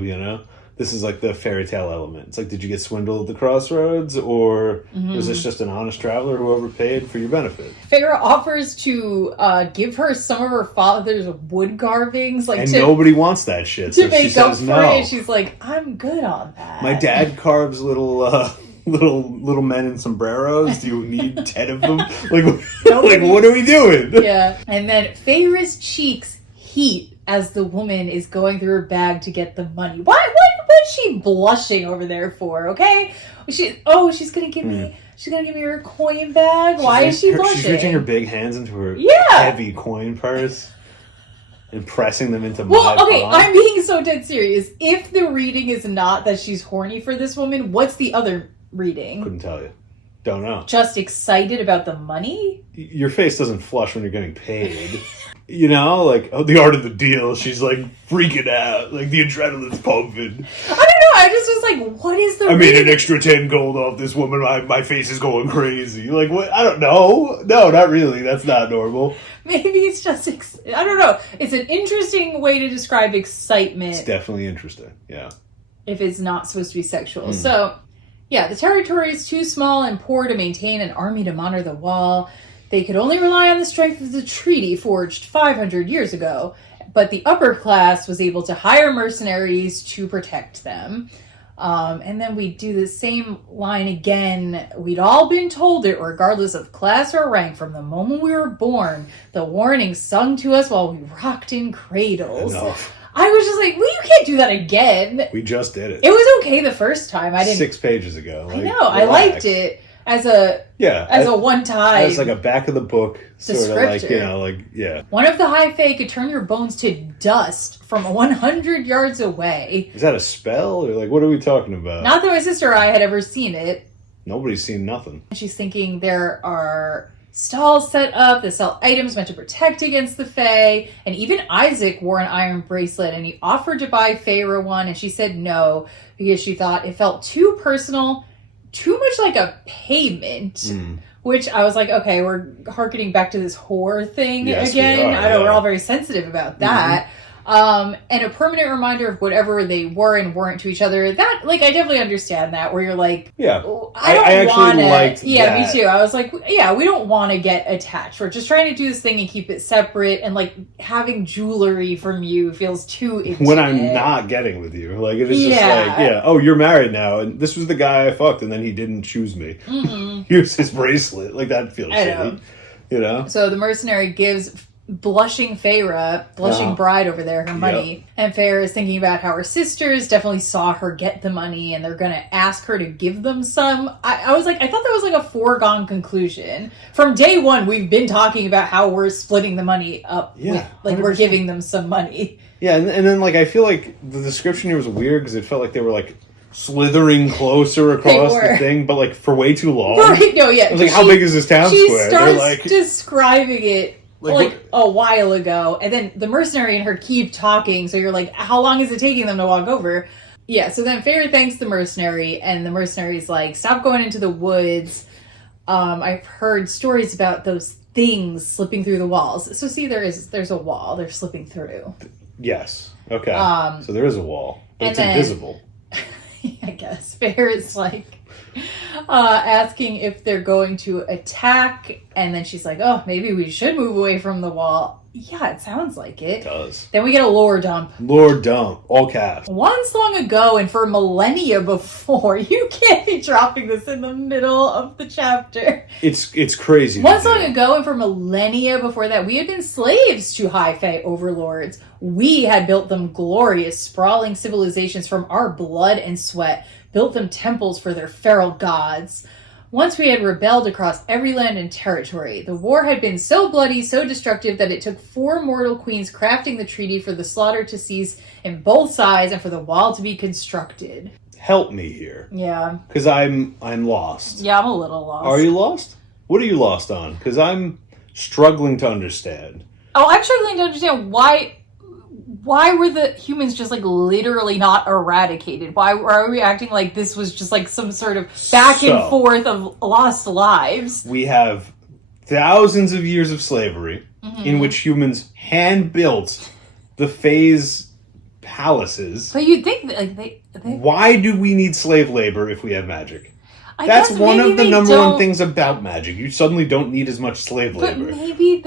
This is like the fairy tale element. It's like, did you get swindled at the crossroads, or was this just an honest traveler who overpaid for your benefit? Feyre offers to give her some of her father's wood carvings, nobody wants that shit. To make up for it. She's like, I'm good on that. My dad carves little men in sombreros. Do you need 10 of them? What are we doing? Yeah. And then Feyre's cheeks heat as the woman is going through her bag to get the money. What's she blushing over there for? Okay, she's gonna give me her coin bag. Why is she blushing? She's reaching her big hands into her heavy coin purse and pressing them into my palm. I'm being so dead serious. If the reading is not that she's horny for this woman, what's the other reading? Couldn't tell you. Don't know. Just excited about the money? Your face doesn't flush when you're getting paid. The art of the deal. She's like freaking out. Like the adrenaline's pumping. I don't know. I just was like, what is the I made an extra 10 gold off this woman. My face is going crazy. Like, what? I don't know. No, not really. That's not normal. Maybe it's just, I don't know. It's an interesting way to describe excitement. It's definitely interesting. Yeah. If it's not supposed to be sexual. So, yeah, the territory is too small and poor to maintain an army to monitor the wall. They could only rely on the strength of the treaty forged 500 years ago, but the upper class was able to hire mercenaries to protect them. And then we do the same line again. We'd all been told it, regardless of class or rank, from the moment we were born. The warning sung to us while we rocked in cradles. Enough. I was just like, well, you can't do that again. We just did it. It was okay the first time. I didn't. 6 pages ago. I know. Relax. I liked it. As a one time. As like a back of the book sort of yeah. One of the high fae could turn your bones to dust from 100 yards away. Is that a spell, or what are we talking about? Not that my sister or I had ever seen it. Nobody's seen nothing. She's thinking there are stalls set up that sell items meant to protect against the fae, and even Isaac wore an iron bracelet, and he offered to buy Feyre one, and she said no because she thought it felt too personal. Too much like a payment, which I was like, okay, we're harkening back to this whore thing again. I know we're all very sensitive about that. And a permanent reminder of whatever they were and weren't to each other. That, like, I definitely understand that, where you're like, yeah, I actually wanna, liked yeah, that. me too. I was like, yeah, we don't want to get attached. We're just trying to do this thing and keep it separate, and like having jewelry from you feels too intimate. When I'm not getting with you, like, it is just like, yeah, oh, you're married now, and this was the guy I fucked, and then he didn't choose me. Here's his bracelet. Like, that feels silly, you know. So the mercenary gives blushing bride over there, her money. And Feyre is thinking about how her sisters definitely saw her get the money and they're going to ask her to give them some. I was like, I thought that was like a foregone conclusion. From day one, we've been talking about how we're splitting the money up. Yeah. Like, 100%. We're giving them some money. Yeah, and then, like, I feel like the description here was weird because it felt like they were, like, slithering closer across the thing, but, like, for way too long. Right, no, yeah. I was like, how big is this town square? She starts describing it like a while ago, and then the mercenary and her keep talking, so you're like, how long is it taking them to walk over? Yeah, so then Feyre thanks the mercenary, and the mercenary's like, stop going into the woods. I've heard stories about those things slipping through the walls. So see, there's a wall they're slipping through. Yes. Okay. So there is a wall, but it's invisible. I guess Feyre is like asking if they're going to attack, and then she's like, oh, maybe we should move away from the wall. Yeah, it sounds like it. It does. Then we get a lore dump. Lore dump, all caps. Once long ago, and for millennia before, you can't be dropping this in the middle of the chapter. It's crazy. Once long ago, and for millennia before that, we had been slaves to high fae overlords. We had built them glorious, sprawling civilizations from our blood and sweat, built them temples for their feral gods. Once we had rebelled across every land and territory. The war had been so bloody, so destructive, that it took 4 mortal queens crafting the treaty for the slaughter to cease in both sides and for the wall to be constructed. Help me here. Yeah. Because I'm lost. Yeah, I'm a little lost. Are you lost? What are you lost on? Because I'm struggling to understand. Oh, I'm struggling to understand why were the humans just, like, literally not eradicated? Why are we acting like this was just, like, some sort of back and forth of lost lives? We have thousands of years of slavery in which humans hand-built the Fae's palaces. But you'd think that, like, they... Why do we need slave labor if we have magic? That's one of the number one things about magic. You suddenly don't need as much slave labor. But maybe,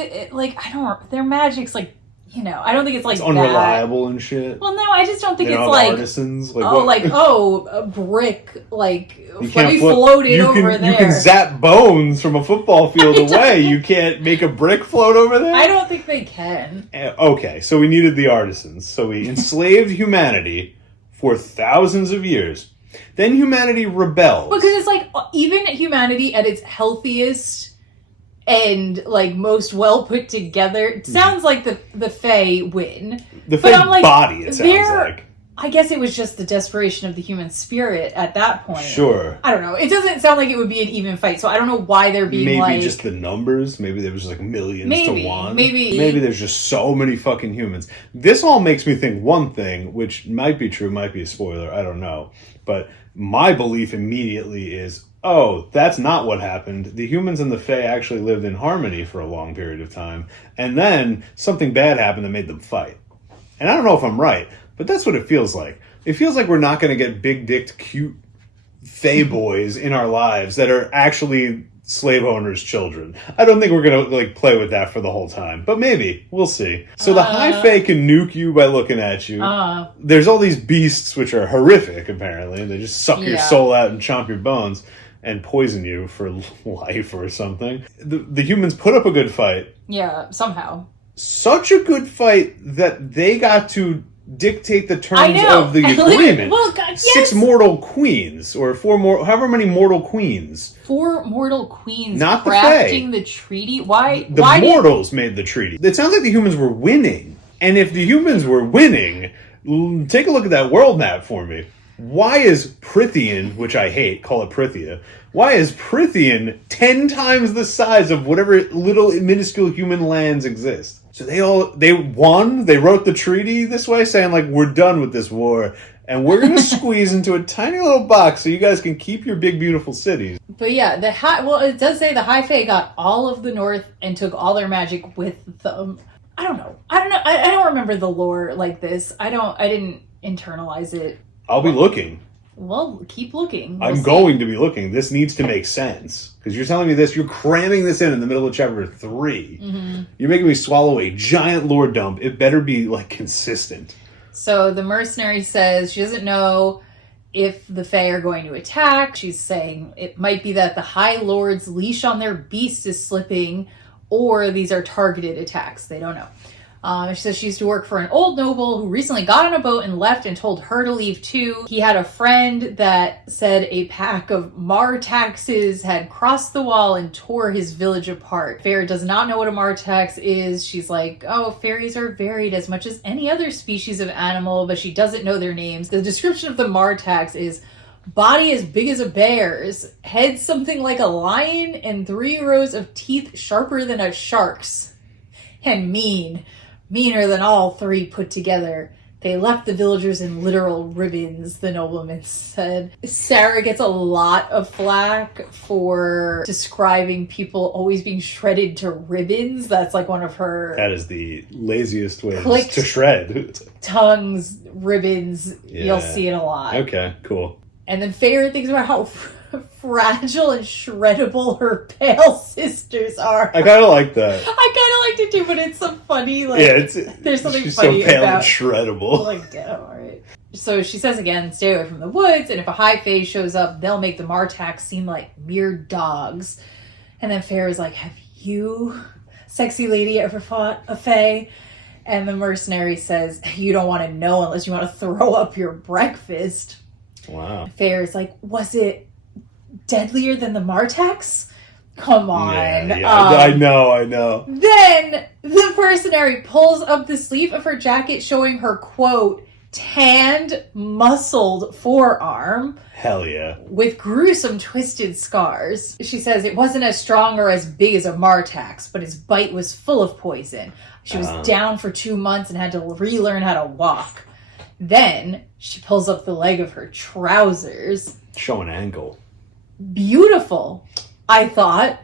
their magic's, like, you know, I don't think it's like it's unreliable and shit. Well, no, I just don't think it's like artisans. Like, a brick. Like, let me float it over there. You can zap bones from a football field away. You can't make a brick float over there. I don't think they can. Okay, so we needed the artisans. So we enslaved humanity for thousands of years. Then humanity rebelled because it's like even humanity at its healthiest and like most well put together, it sounds like the Fae win. The Fae body, it sounds like. I guess it was just the desperation of the human spirit at that point. Sure. I don't know. It doesn't sound like it would be an even fight, so I don't know why they're being maybe just the numbers. Maybe there was just like millions to one. Maybe there's just so many fucking humans. This all makes me think one thing, which might be true, might be a spoiler, I don't know. But my belief immediately is, oh, that's not what happened. The humans and the Fae actually lived in harmony for a long period of time. And then something bad happened that made them fight. And I don't know if I'm right, but that's what it feels like. It feels like we're not going to get big-dicked, cute Fae boys in our lives that are actually slave owners' children. I don't think we're going to like play with that for the whole time. But maybe. We'll see. So the High Fae can nuke you by looking at you. There's all these beasts which are horrific, apparently. They just suck your soul out and chomp your bones and poison you for life or something. The humans put up a good fight. Yeah, somehow. Such a good fight that they got to dictate the terms of the agreement. Well, God, yes. 6 mortal queens, or 4 more, however many mortal queens. 4 mortal queens not crafting the treaty? Why? The mortals made the treaty. It sounds like the humans were winning. And if the humans were winning, take a look at that world map for me. Why is Prithian, which I hate, call it Prithia, why is Prithian 10 times the size of whatever little minuscule human lands exist? So they won, they wrote the treaty this way, saying like, we're done with this war, and we're going to squeeze into a tiny little box so you guys can keep your big, beautiful cities. But yeah, it does say the High Fae got all of the North and took all their magic with them. I don't know. I don't remember the lore like this. I didn't internalize it. I'll be looking. Well, keep looking. I'm going to be looking. This needs to make sense. Because you're telling me this, you're cramming this in the middle of chapter 3. Mm-hmm. You're making me swallow a giant lore dump. It better be, like, consistent. So the mercenary says she doesn't know if the Fae are going to attack. She's saying it might be that the High Lord's leash on their beast is slipping, or these are targeted attacks. They don't know. She says she used to work for an old noble who recently got on a boat and left and told her to leave too. He had a friend that said a pack of Martaxes had crossed the wall and tore his village apart. Feyre does not know what a Martax is. She's like, oh, fairies are varied as much as any other species of animal, but she doesn't know their names. The description of the Martax is body as big as a bear's, head something like a lion, and 3 rows of teeth sharper than a shark's. And meaner than all 3 put together. They left the villagers in literal ribbons, the nobleman said. Sarah gets a lot of flack for describing people always being shredded to ribbons. That's like one of her... That is the laziest way to shred. Tongues, ribbons, You'll see it a lot. Okay, cool. And then Feyre thinks about how fragile and shreddable her pale sisters are. I kind of like that. I kind of liked it too, but it's so funny. Like, there's something she's funny so pale about and shreddable. Like, damn, all right. So she says again, stay away from the woods, and if a high fae shows up, they'll make the Martax seem like mere dogs. And then Feyre's like, have you, sexy lady, ever fought a fae? And the mercenary says, you don't want to know unless you want to throw up your breakfast. Wow. Feyre's like, was it deadlier than the Martax? Come on. Yeah, I know. Then the mercenary pulls up the sleeve of her jacket showing her, quote, tanned, muscled forearm. Hell yeah. With gruesome twisted scars. She says it wasn't as strong or as big as a Martax, but his bite was full of poison. She was down for 2 months and had to relearn how to walk. Then she pulls up the leg of her trousers. Show an ankle. Beautiful, I thought.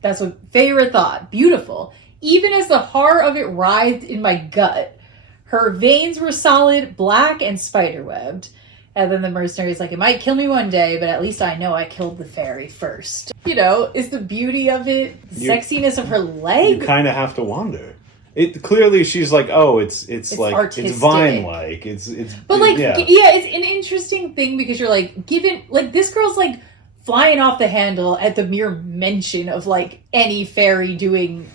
That's what Feyre thought. Beautiful. Even as the horror of it writhed in my gut. Her veins were solid, black, and spiderwebbed. And then the mercenary's like, it might kill me one day, but at least I know I killed the fairy first. You know, is the beauty of it, the sexiness of her leg? You kind of have to wonder. It clearly she's like, oh, it's like artistic. It's Vine-like. It's but like yeah, it's an interesting thing because you're like, given like this girl's like flying off the handle at the mere mention of like any fairy doing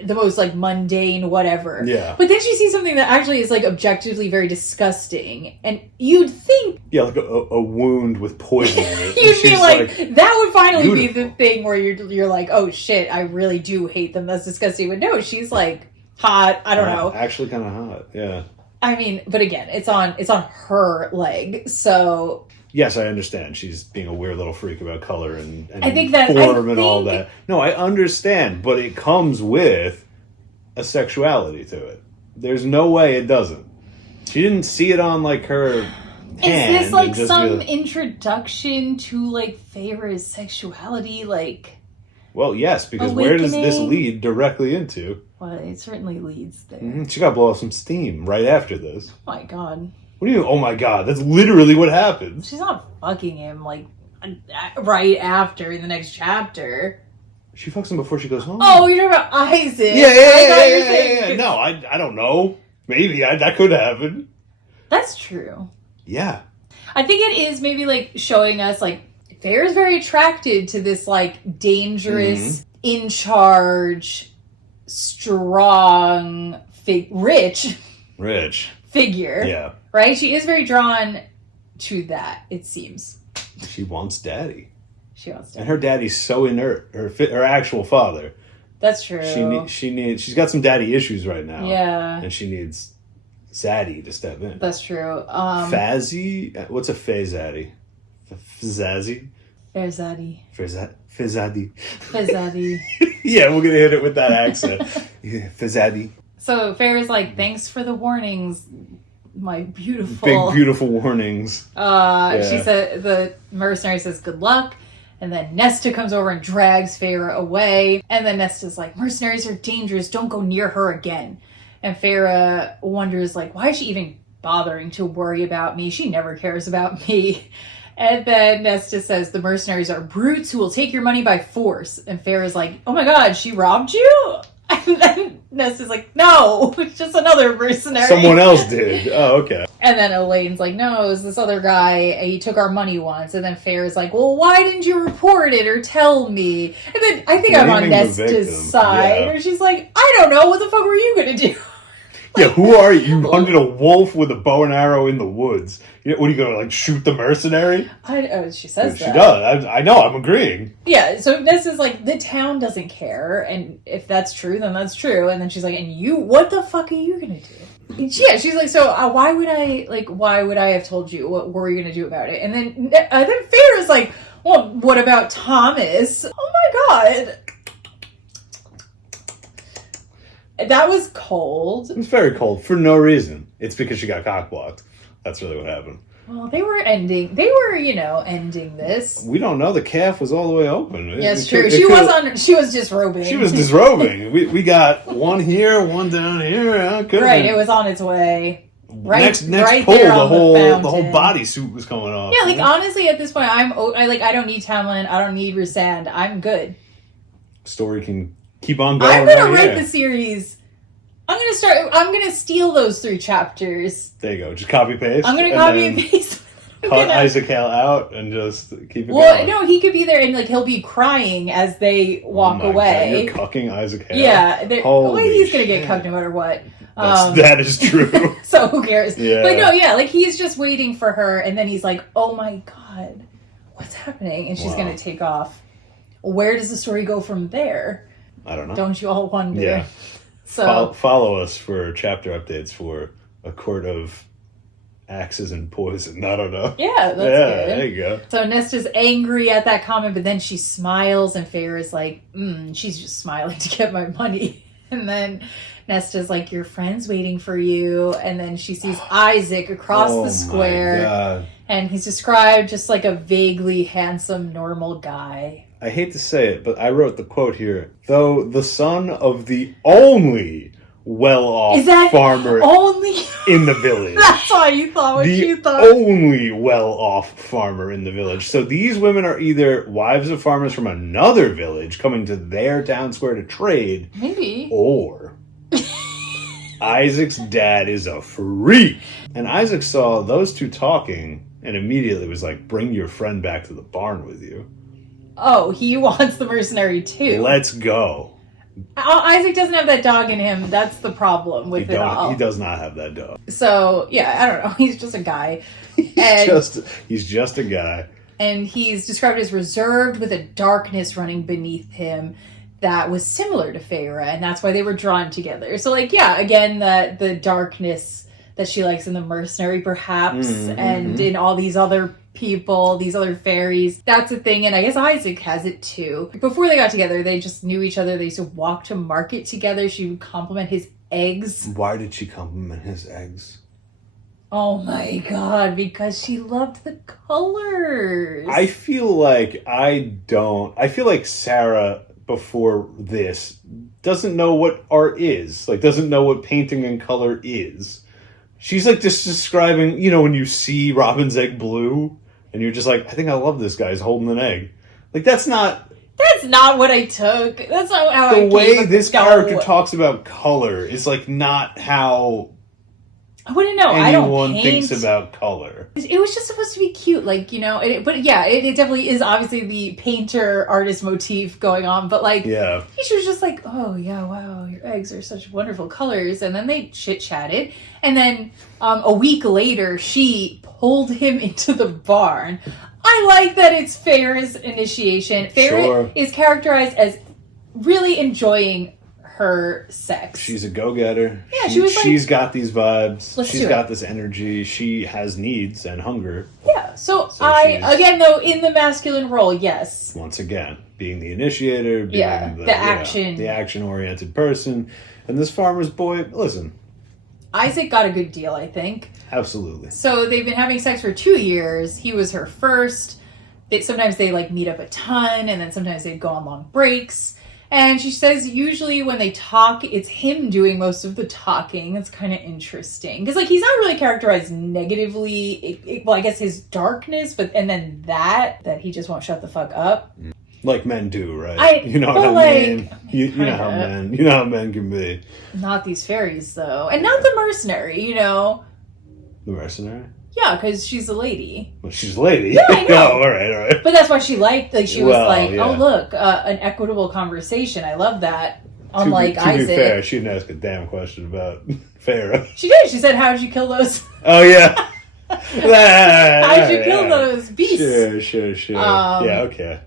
the most like mundane whatever. Yeah. But then she sees something that actually is like objectively very disgusting, and you'd think like a wound with poison in it. You'd be like that would finally beautiful. be the thing where you're like, oh shit, I really do hate them. That's disgusting. But no, she's like hot. I don't know. Actually, kind of hot. Yeah. I mean, but again, it's on her leg, so. Yes, I understand. She's being a weird little freak about color and I think that, form and all that. No, I understand, but it comes with a sexuality to it. There's no way it doesn't. She didn't see it on like her hand. Is this like some introduction to like Feyre's sexuality? Like, well, yes, because where does this lead directly into? Well, it certainly leads there. Mm-hmm. She got to blow off some steam right after this. Oh my god. What do you mean, oh my god? That's literally what happens. She's not fucking him, like, right after in the next chapter. She fucks him before she goes home. Oh, you're talking about Isaac. Yeah. No, I don't know. Maybe that could happen. That's true. Yeah. I think it is maybe, like, showing us, like, Feyre's very attracted to this, like, dangerous, in charge, strong, rich figure. Yeah. Right? She is very drawn to that, it seems. She wants daddy. Daddy. And her daddy's so inert. Her actual father. That's true. She's got some daddy issues right now. Yeah. And she needs Zaddy to step in. That's true. Fazzy? What's a Fazaddy? Fazazzy? Fazaddy. Fazaddy. Yeah, we're gonna hit it with that accent. Yeah, Fazaddy. So Feyre's like, thanks for the warnings, my beautiful... Big, beautiful warnings. She said, the mercenary says, good luck. And then Nesta comes over and drags Feyre away. And then Nesta's like, mercenaries are dangerous. Don't go near her again. And Feyre wonders, like, why is she even bothering to worry about me? She never cares about me. And then Nesta says the mercenaries are brutes who will take your money by force. And Feyre's like, oh my god, she robbed you? And then Nesta's like, no, it's just another mercenary. Someone else did. Oh, okay. And then Elaine's like, no, it was this other guy. He took our money once. And then Feyre's like, well, why didn't you report it or tell me? And then I think I'm on Nesta's side. Where she's like, I don't know. What the fuck were you going to do? Yeah, who are you? You hunted a wolf with a bow and arrow in the woods. What are you going to, like, shoot the mercenary? She says that. She does. I know, I'm agreeing. Yeah, so Nessa's like, the town doesn't care, and if that's true, then that's true. And then she's like, and you, what the fuck are you going to do? Yeah, she's like, so why would I have told you? What were you going to do about it? And then Feyre's like, well, what about Thomas? Oh my god. That was cold. It was very cold for no reason. It's because she got cockblocked. That's really what happened. Well, they were ending this. We don't know. The calf was all the way open. Yeah, it's true. She was disrobing. She was disrobing. we got one here, one down here. Right, it was on its way. Next right pull, there the whole fountain. bodysuit was coming off. Yeah, like honestly, at this point, I don't need Tamlin. I don't need Rhysand. I'm good. Story can keep on going. I'm gonna write the series. I'm gonna steal those 3 chapters. There you go. Just copy paste. I'm gonna copy and paste. Cut Isaac Hale out and just keep it going. Well, no, he could be there and like he'll be crying as they walk away. God, you're cucking Isaac Hale. Yeah, he's gonna get cucked no matter what. That is true. So who cares? Yeah. But no, yeah, like he's just waiting for her, and then he's like, "Oh my god, what's happening?" And she's gonna take off. Where does the story go from there? I don't know. Don't you all wonder? Yeah. So follow us for chapter updates for A Court of Axes and Poison. I don't know. Yeah, that's good. There you go. So Nesta's angry at that comment, but then she smiles, and Feyre's like, she's just smiling to get my money. And then Nesta's like, your friend's waiting for you. And then she sees Isaac across the square. My God. And he's described just like a vaguely handsome, normal guy. I hate to say it, but I wrote the quote here. Though the son of the only well-off farmer in the village. That's why you thought what you thought. The only well-off farmer in the village. So these women are either wives of farmers from another village coming to their town square to trade. Maybe. Or Isaac's dad is a freak. And Isaac saw those two talking and immediately was like, bring your friend back to the barn with you. Oh, he wants the mercenary too. Let's go. Isaac doesn't have that dog in him. That's the problem with it all. He does not have that dog. So, yeah, I don't know. He's just a guy. He's just a guy. And he's described as reserved with a darkness running beneath him that was similar to Feyre. And that's why they were drawn together. So, like, yeah, again, the darkness that she likes in the mercenary, perhaps, and in all these other people, these other fairies. That's a thing, and I guess Isaac has it too. Before they got together, they just knew each other. They used to walk to market together. She would compliment his eggs. Why did she compliment his eggs? Oh my god, because she loved the colors. I feel like Sarah, before this, doesn't know what art is. Like, doesn't know what painting and color is. She's like just describing, when you see Robin's egg blue, and you're just like, I think I love this guy. He's holding an egg. Like, that's not what I took. That's not how the way this character talks about color is like not how I wouldn't know. anyone thinks about color. It was just supposed to be cute, but yeah, it definitely is obviously the painter artist motif going on, but yeah. She was just like, oh yeah, wow, your eggs are such wonderful colors, and then they chit-chatted, and then a week later, she pulled him into the barn. I like that it's Feyre's initiation. Feyre is characterized as really enjoying her sex. She's a go-getter. Yeah, she's got these vibes. She's got this energy. She has needs and hunger. Yeah, so again, though, in the masculine role, yes. Once again, being the initiator, being the action-oriented person. And this farmer's boy, listen. Isaac got a good deal, I think. Absolutely. So they've been having sex for 2 years. He was her first. sometimes they like meet up a ton, and then sometimes they go on long breaks. And she says usually when they talk, it's him doing most of the talking. It's kind of interesting. Because, like, he's not really characterized negatively. Well, I guess his darkness, and then that he just won't shut the fuck up. Like men do, right? You know what I mean? You know how men can be. Not these fairies, though. And not the mercenary, you know. The mercenary? Yeah, because she's a lady. Well, she's a lady. Yeah, I know. Oh, all right. But that's why she liked, like, she was oh, look, an equitable conversation. I love that. Unlike Isaac. To be fair, she didn't ask a damn question about Feyre. She did. She said, how'd you kill those? Oh, yeah. How'd you kill those beasts? Sure. Yeah, okay.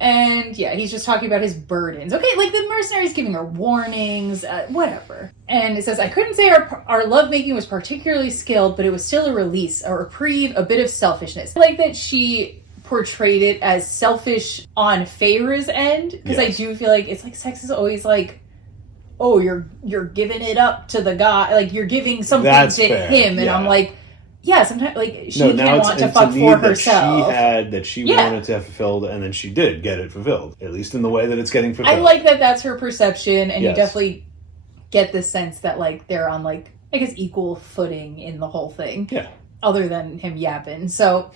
And yeah, he's just talking about his burdens. Okay, like the mercenary's giving her warnings, whatever. And it says, I couldn't say our lovemaking was particularly skilled, but it was still a release, a reprieve, a bit of selfishness. I like that she portrayed it as selfish on Feyre's end, because I do feel like it's like sex is always like, oh, you're giving it up to the guy, like you're giving something to him, and I'm like, yeah, sometimes like she can't want to fuck for herself. That she wanted to have fulfilled, and then she did get it fulfilled, at least in the way that it's getting fulfilled. I like that that's her perception, and you definitely get the sense that like they're on like I guess equal footing in the whole thing. Yeah. Other than him yapping. So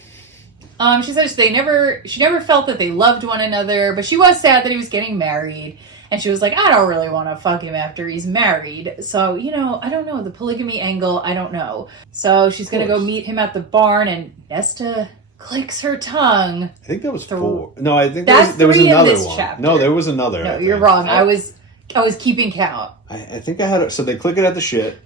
she says she never felt that they loved one another, but she was sad that he was getting married. And she was like, I don't really want to fuck him after he's married. So, you know, I don't know. The polygamy angle, I don't know. So she's going to go meet him at the barn, and Nesta clicks her tongue. I think that was 4. No, I think there was another one. Chapter. No, there was another. No, you're wrong. I was keeping count. I think I had it. So they click it at the shit.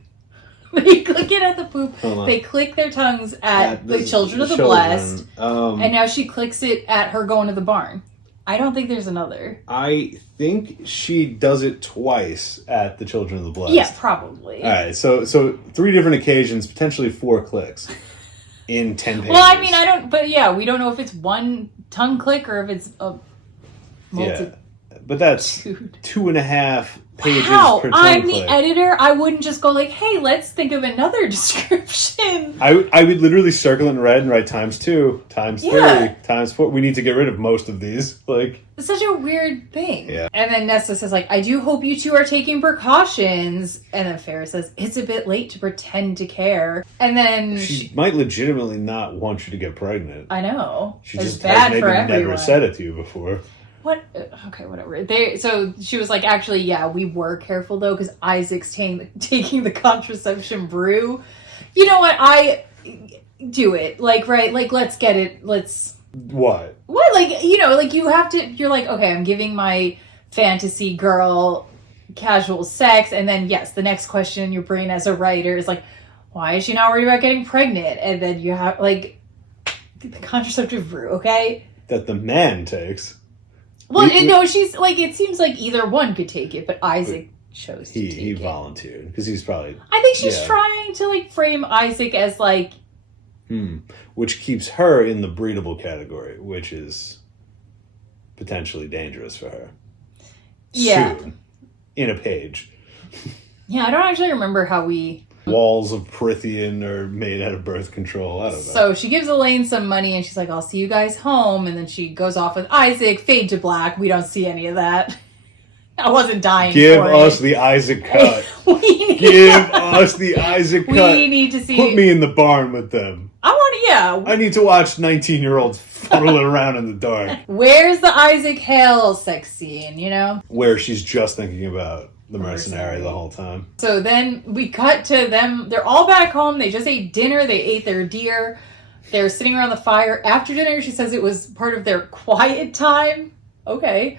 They click it at the poop. They click their tongues at the children of the blessed. And now she clicks it at her going to the barn. I don't think there's another. I think she does it twice at the Children of the Blessed. Yeah, probably. All right, so 3 different occasions, potentially 4 clicks in 10 pages. Well, I mean, we don't know if it's one tongue click or if it's a multi. Yeah, but that's 2.5 pages per tongue click. I'm the editor. I wouldn't just go like, hey, let's think of another description. I would literally circle in red and write ×2, ×3, ×4. We need to get rid of most of these. Like, it's such a weird thing. Yeah. And then Nesta says, like, I do hope you two are taking precautions. And then Feyre says, it's a bit late to pretend to care. And then she might legitimately not want you to get pregnant. I know. She just has maybe never said it to you before. What? Okay, whatever. So she was like, actually, yeah, we were careful though, because Isaac's taking the contraception brew. You know what? I do it. Like, right? Like, let's get it. Let's. What? What? Like, you know, like you have to. You're like, okay, I'm giving my fantasy girl casual sex, and then yes, the next question in your brain as a writer is like, why is she not worried about getting pregnant? And then you have like the contraceptive brew, okay? That the man takes. Well, no, she's like, it seems like either one could take it, but Isaac chose to take it. He volunteered, because he's probably... I think she's trying to, like, frame Isaac as, like... Which keeps her in the breedable category, which is potentially dangerous for her. Yeah. Soon. In a page. Yeah, I don't actually remember how we... Walls of Prithian are made out of birth control. I don't know. So she gives Elaine some money and she's like, I'll see you guys home. And then she goes off with Isaac, fade to black. We don't see any of that. I wasn't dying Give for us it. the Isaac cut. Give us the Isaac cut. We need to see. Put me in the barn with them. I need to watch 19-year-olds fuddling around in the dark. Where's the Isaac Hale sex scene, you know? Where she's just thinking about the mercenary the whole time. So then we cut to them. They're all back home. They just ate dinner. They ate their deer. They're sitting around the fire. After dinner, she says it was part of their quiet time. Okay.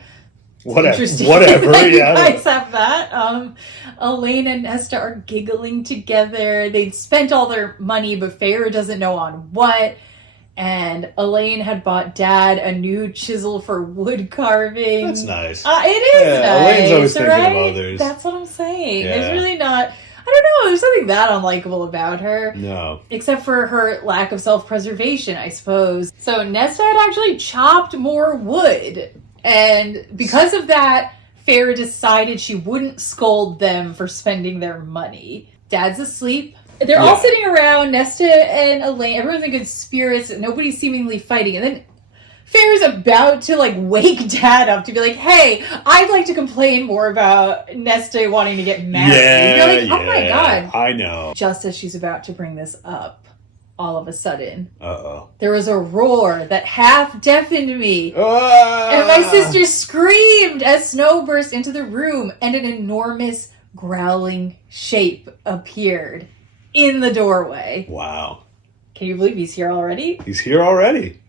Whatever. Like, yeah. You guys have that. Elaine and Nesta are giggling together. They'd spent all their money, but Feyre doesn't know on what. And Elaine had bought Dad a new chisel for wood carving. That's nice. It is nice. Elaine's always thinking of others. That's what I'm saying. Yeah. There's really not... I don't know. There's something that unlikable about her. No. Except for her lack of self-preservation, I suppose. So Nesta had actually chopped more wood. And because of that, Feyre decided she wouldn't scold them for spending their money. Dad's asleep. They're all sitting around, Nesta and Elaine. Everyone's in good spirits. Nobody's seemingly fighting. And then Feyre's about to like wake Dad up to be like, hey, I'd like to complain more about Nesta wanting to get married. You're like, oh my God. I know. Just as she's about to bring this up, all of a sudden, uh-oh, there was a roar that half deafened me. Ah! And my sister screamed as snow burst into the room and an enormous growling shape appeared in the doorway. Wow. Can you believe he's here already? He's here already.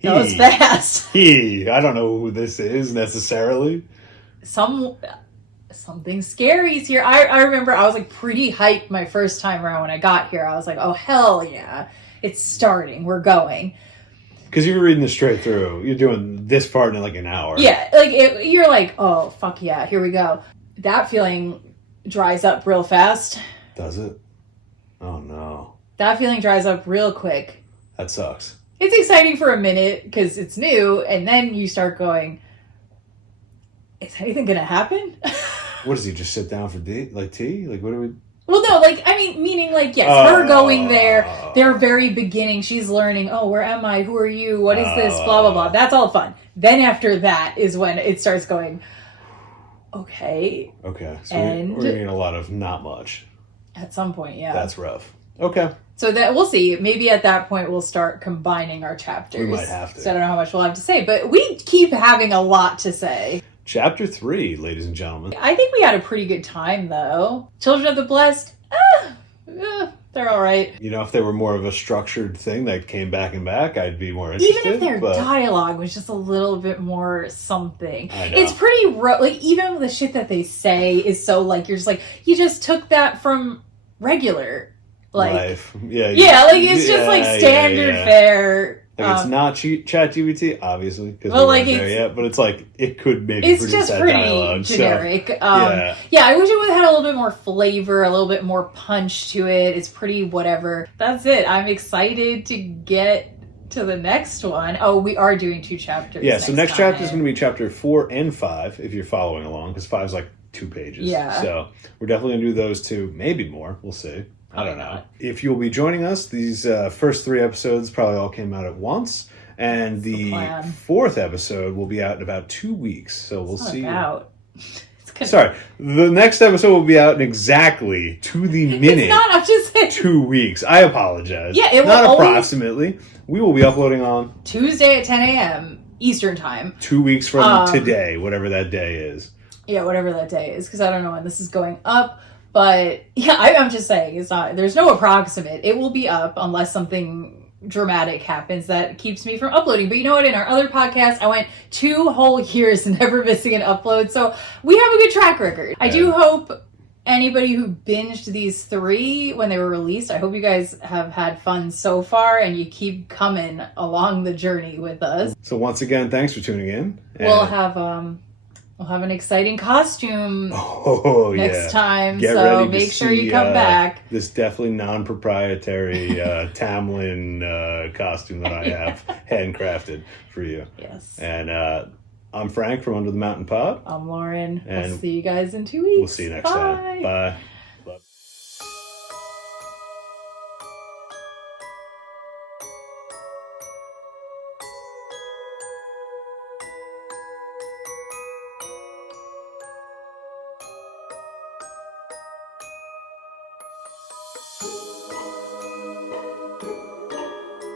That was fast. I don't know who this is necessarily. Something scary's here. I remember I was like pretty hyped my first time around when I got here. I was like, oh hell yeah, it's starting. We're going. Because you were reading this straight through. You're doing this part in like an hour. Yeah, like you're like, oh fuck yeah, here we go. That feeling dries up real fast. Does it? Oh no. That feeling dries up real quick. That sucks. It's exciting for a minute because it's new, and then you start going, is anything gonna happen? What does he just sit down for tea? Like tea? Like what do we? Well, no, like I mean, meaning like yes, her going there, their very beginning, she's learning. Oh, where am I? Who are you? What is this? Blah blah blah. That's all fun. Then after that is when it starts going. Okay. Okay. So we're getting a lot of not much. At some point, yeah. That's rough. Okay. So that we'll see. Maybe at that point we'll start combining our chapters. We might have to. So I don't know how much we'll have to say, but we keep having a lot to say. Chapter 3, ladies and gentlemen. I think we had a pretty good time, though. Children of the Blessed, they're all right. You know, if they were more of a structured thing that came back and back, I'd be more interested. Even if their dialogue was just a little bit more something. I know. It's pretty like, even the shit that they say is so, like, you're just like, you just took that from regular, like... life. Yeah, like, it's just, like, standard fare. Like, it's not ChatGPT, obviously, because well, we're like, not there yet, but it's like, it could maybe it's produce just that pretty dialogue. generic. So, I wish it would have had a little bit more flavor, a little bit more punch to it. It's pretty whatever. That's it. I'm excited to get to the next one. Oh, we are doing 2 chapters. Yeah, so next chapter is going to be chapter 4 and 5, if you're following along, because 5 is like 2 pages. Yeah. So we're definitely going to do those 2, maybe more. We'll see. I don't know. If you'll be joining us, these first 3 episodes probably all came out at once. And the 4th episode will be out in about 2 weeks. So we'll see. Sorry. The next episode will be out in exactly, to the minute, it's not, I'm just saying. 2 weeks. I apologize. Yeah, it will not approximately. We will be uploading on Tuesday at 10 a.m. Eastern time. 2 weeks from today, whatever that day is. Yeah, whatever that day is, because I don't know when this is going up. But yeah, I'm just saying, it's not. There's no approximate. It will be up unless something dramatic happens that keeps me from uploading. But you know what? In our other podcast, I went 2 whole years never missing an upload. So we have a good track record. I do hope anybody who binged these 3 when they were released, I hope you guys have had fun so far and you keep coming along the journey with us. So once again, thanks for tuning in. We'll have an exciting costume next time, Get so ready to make sure see, you come back. This definitely non-proprietary Tamlin costume that I have handcrafted for you. Yes. And I'm Frank from Under the Mountain Pod. I'm Lauren. And we'll see you guys in 2 weeks. We'll see you next time. Bye.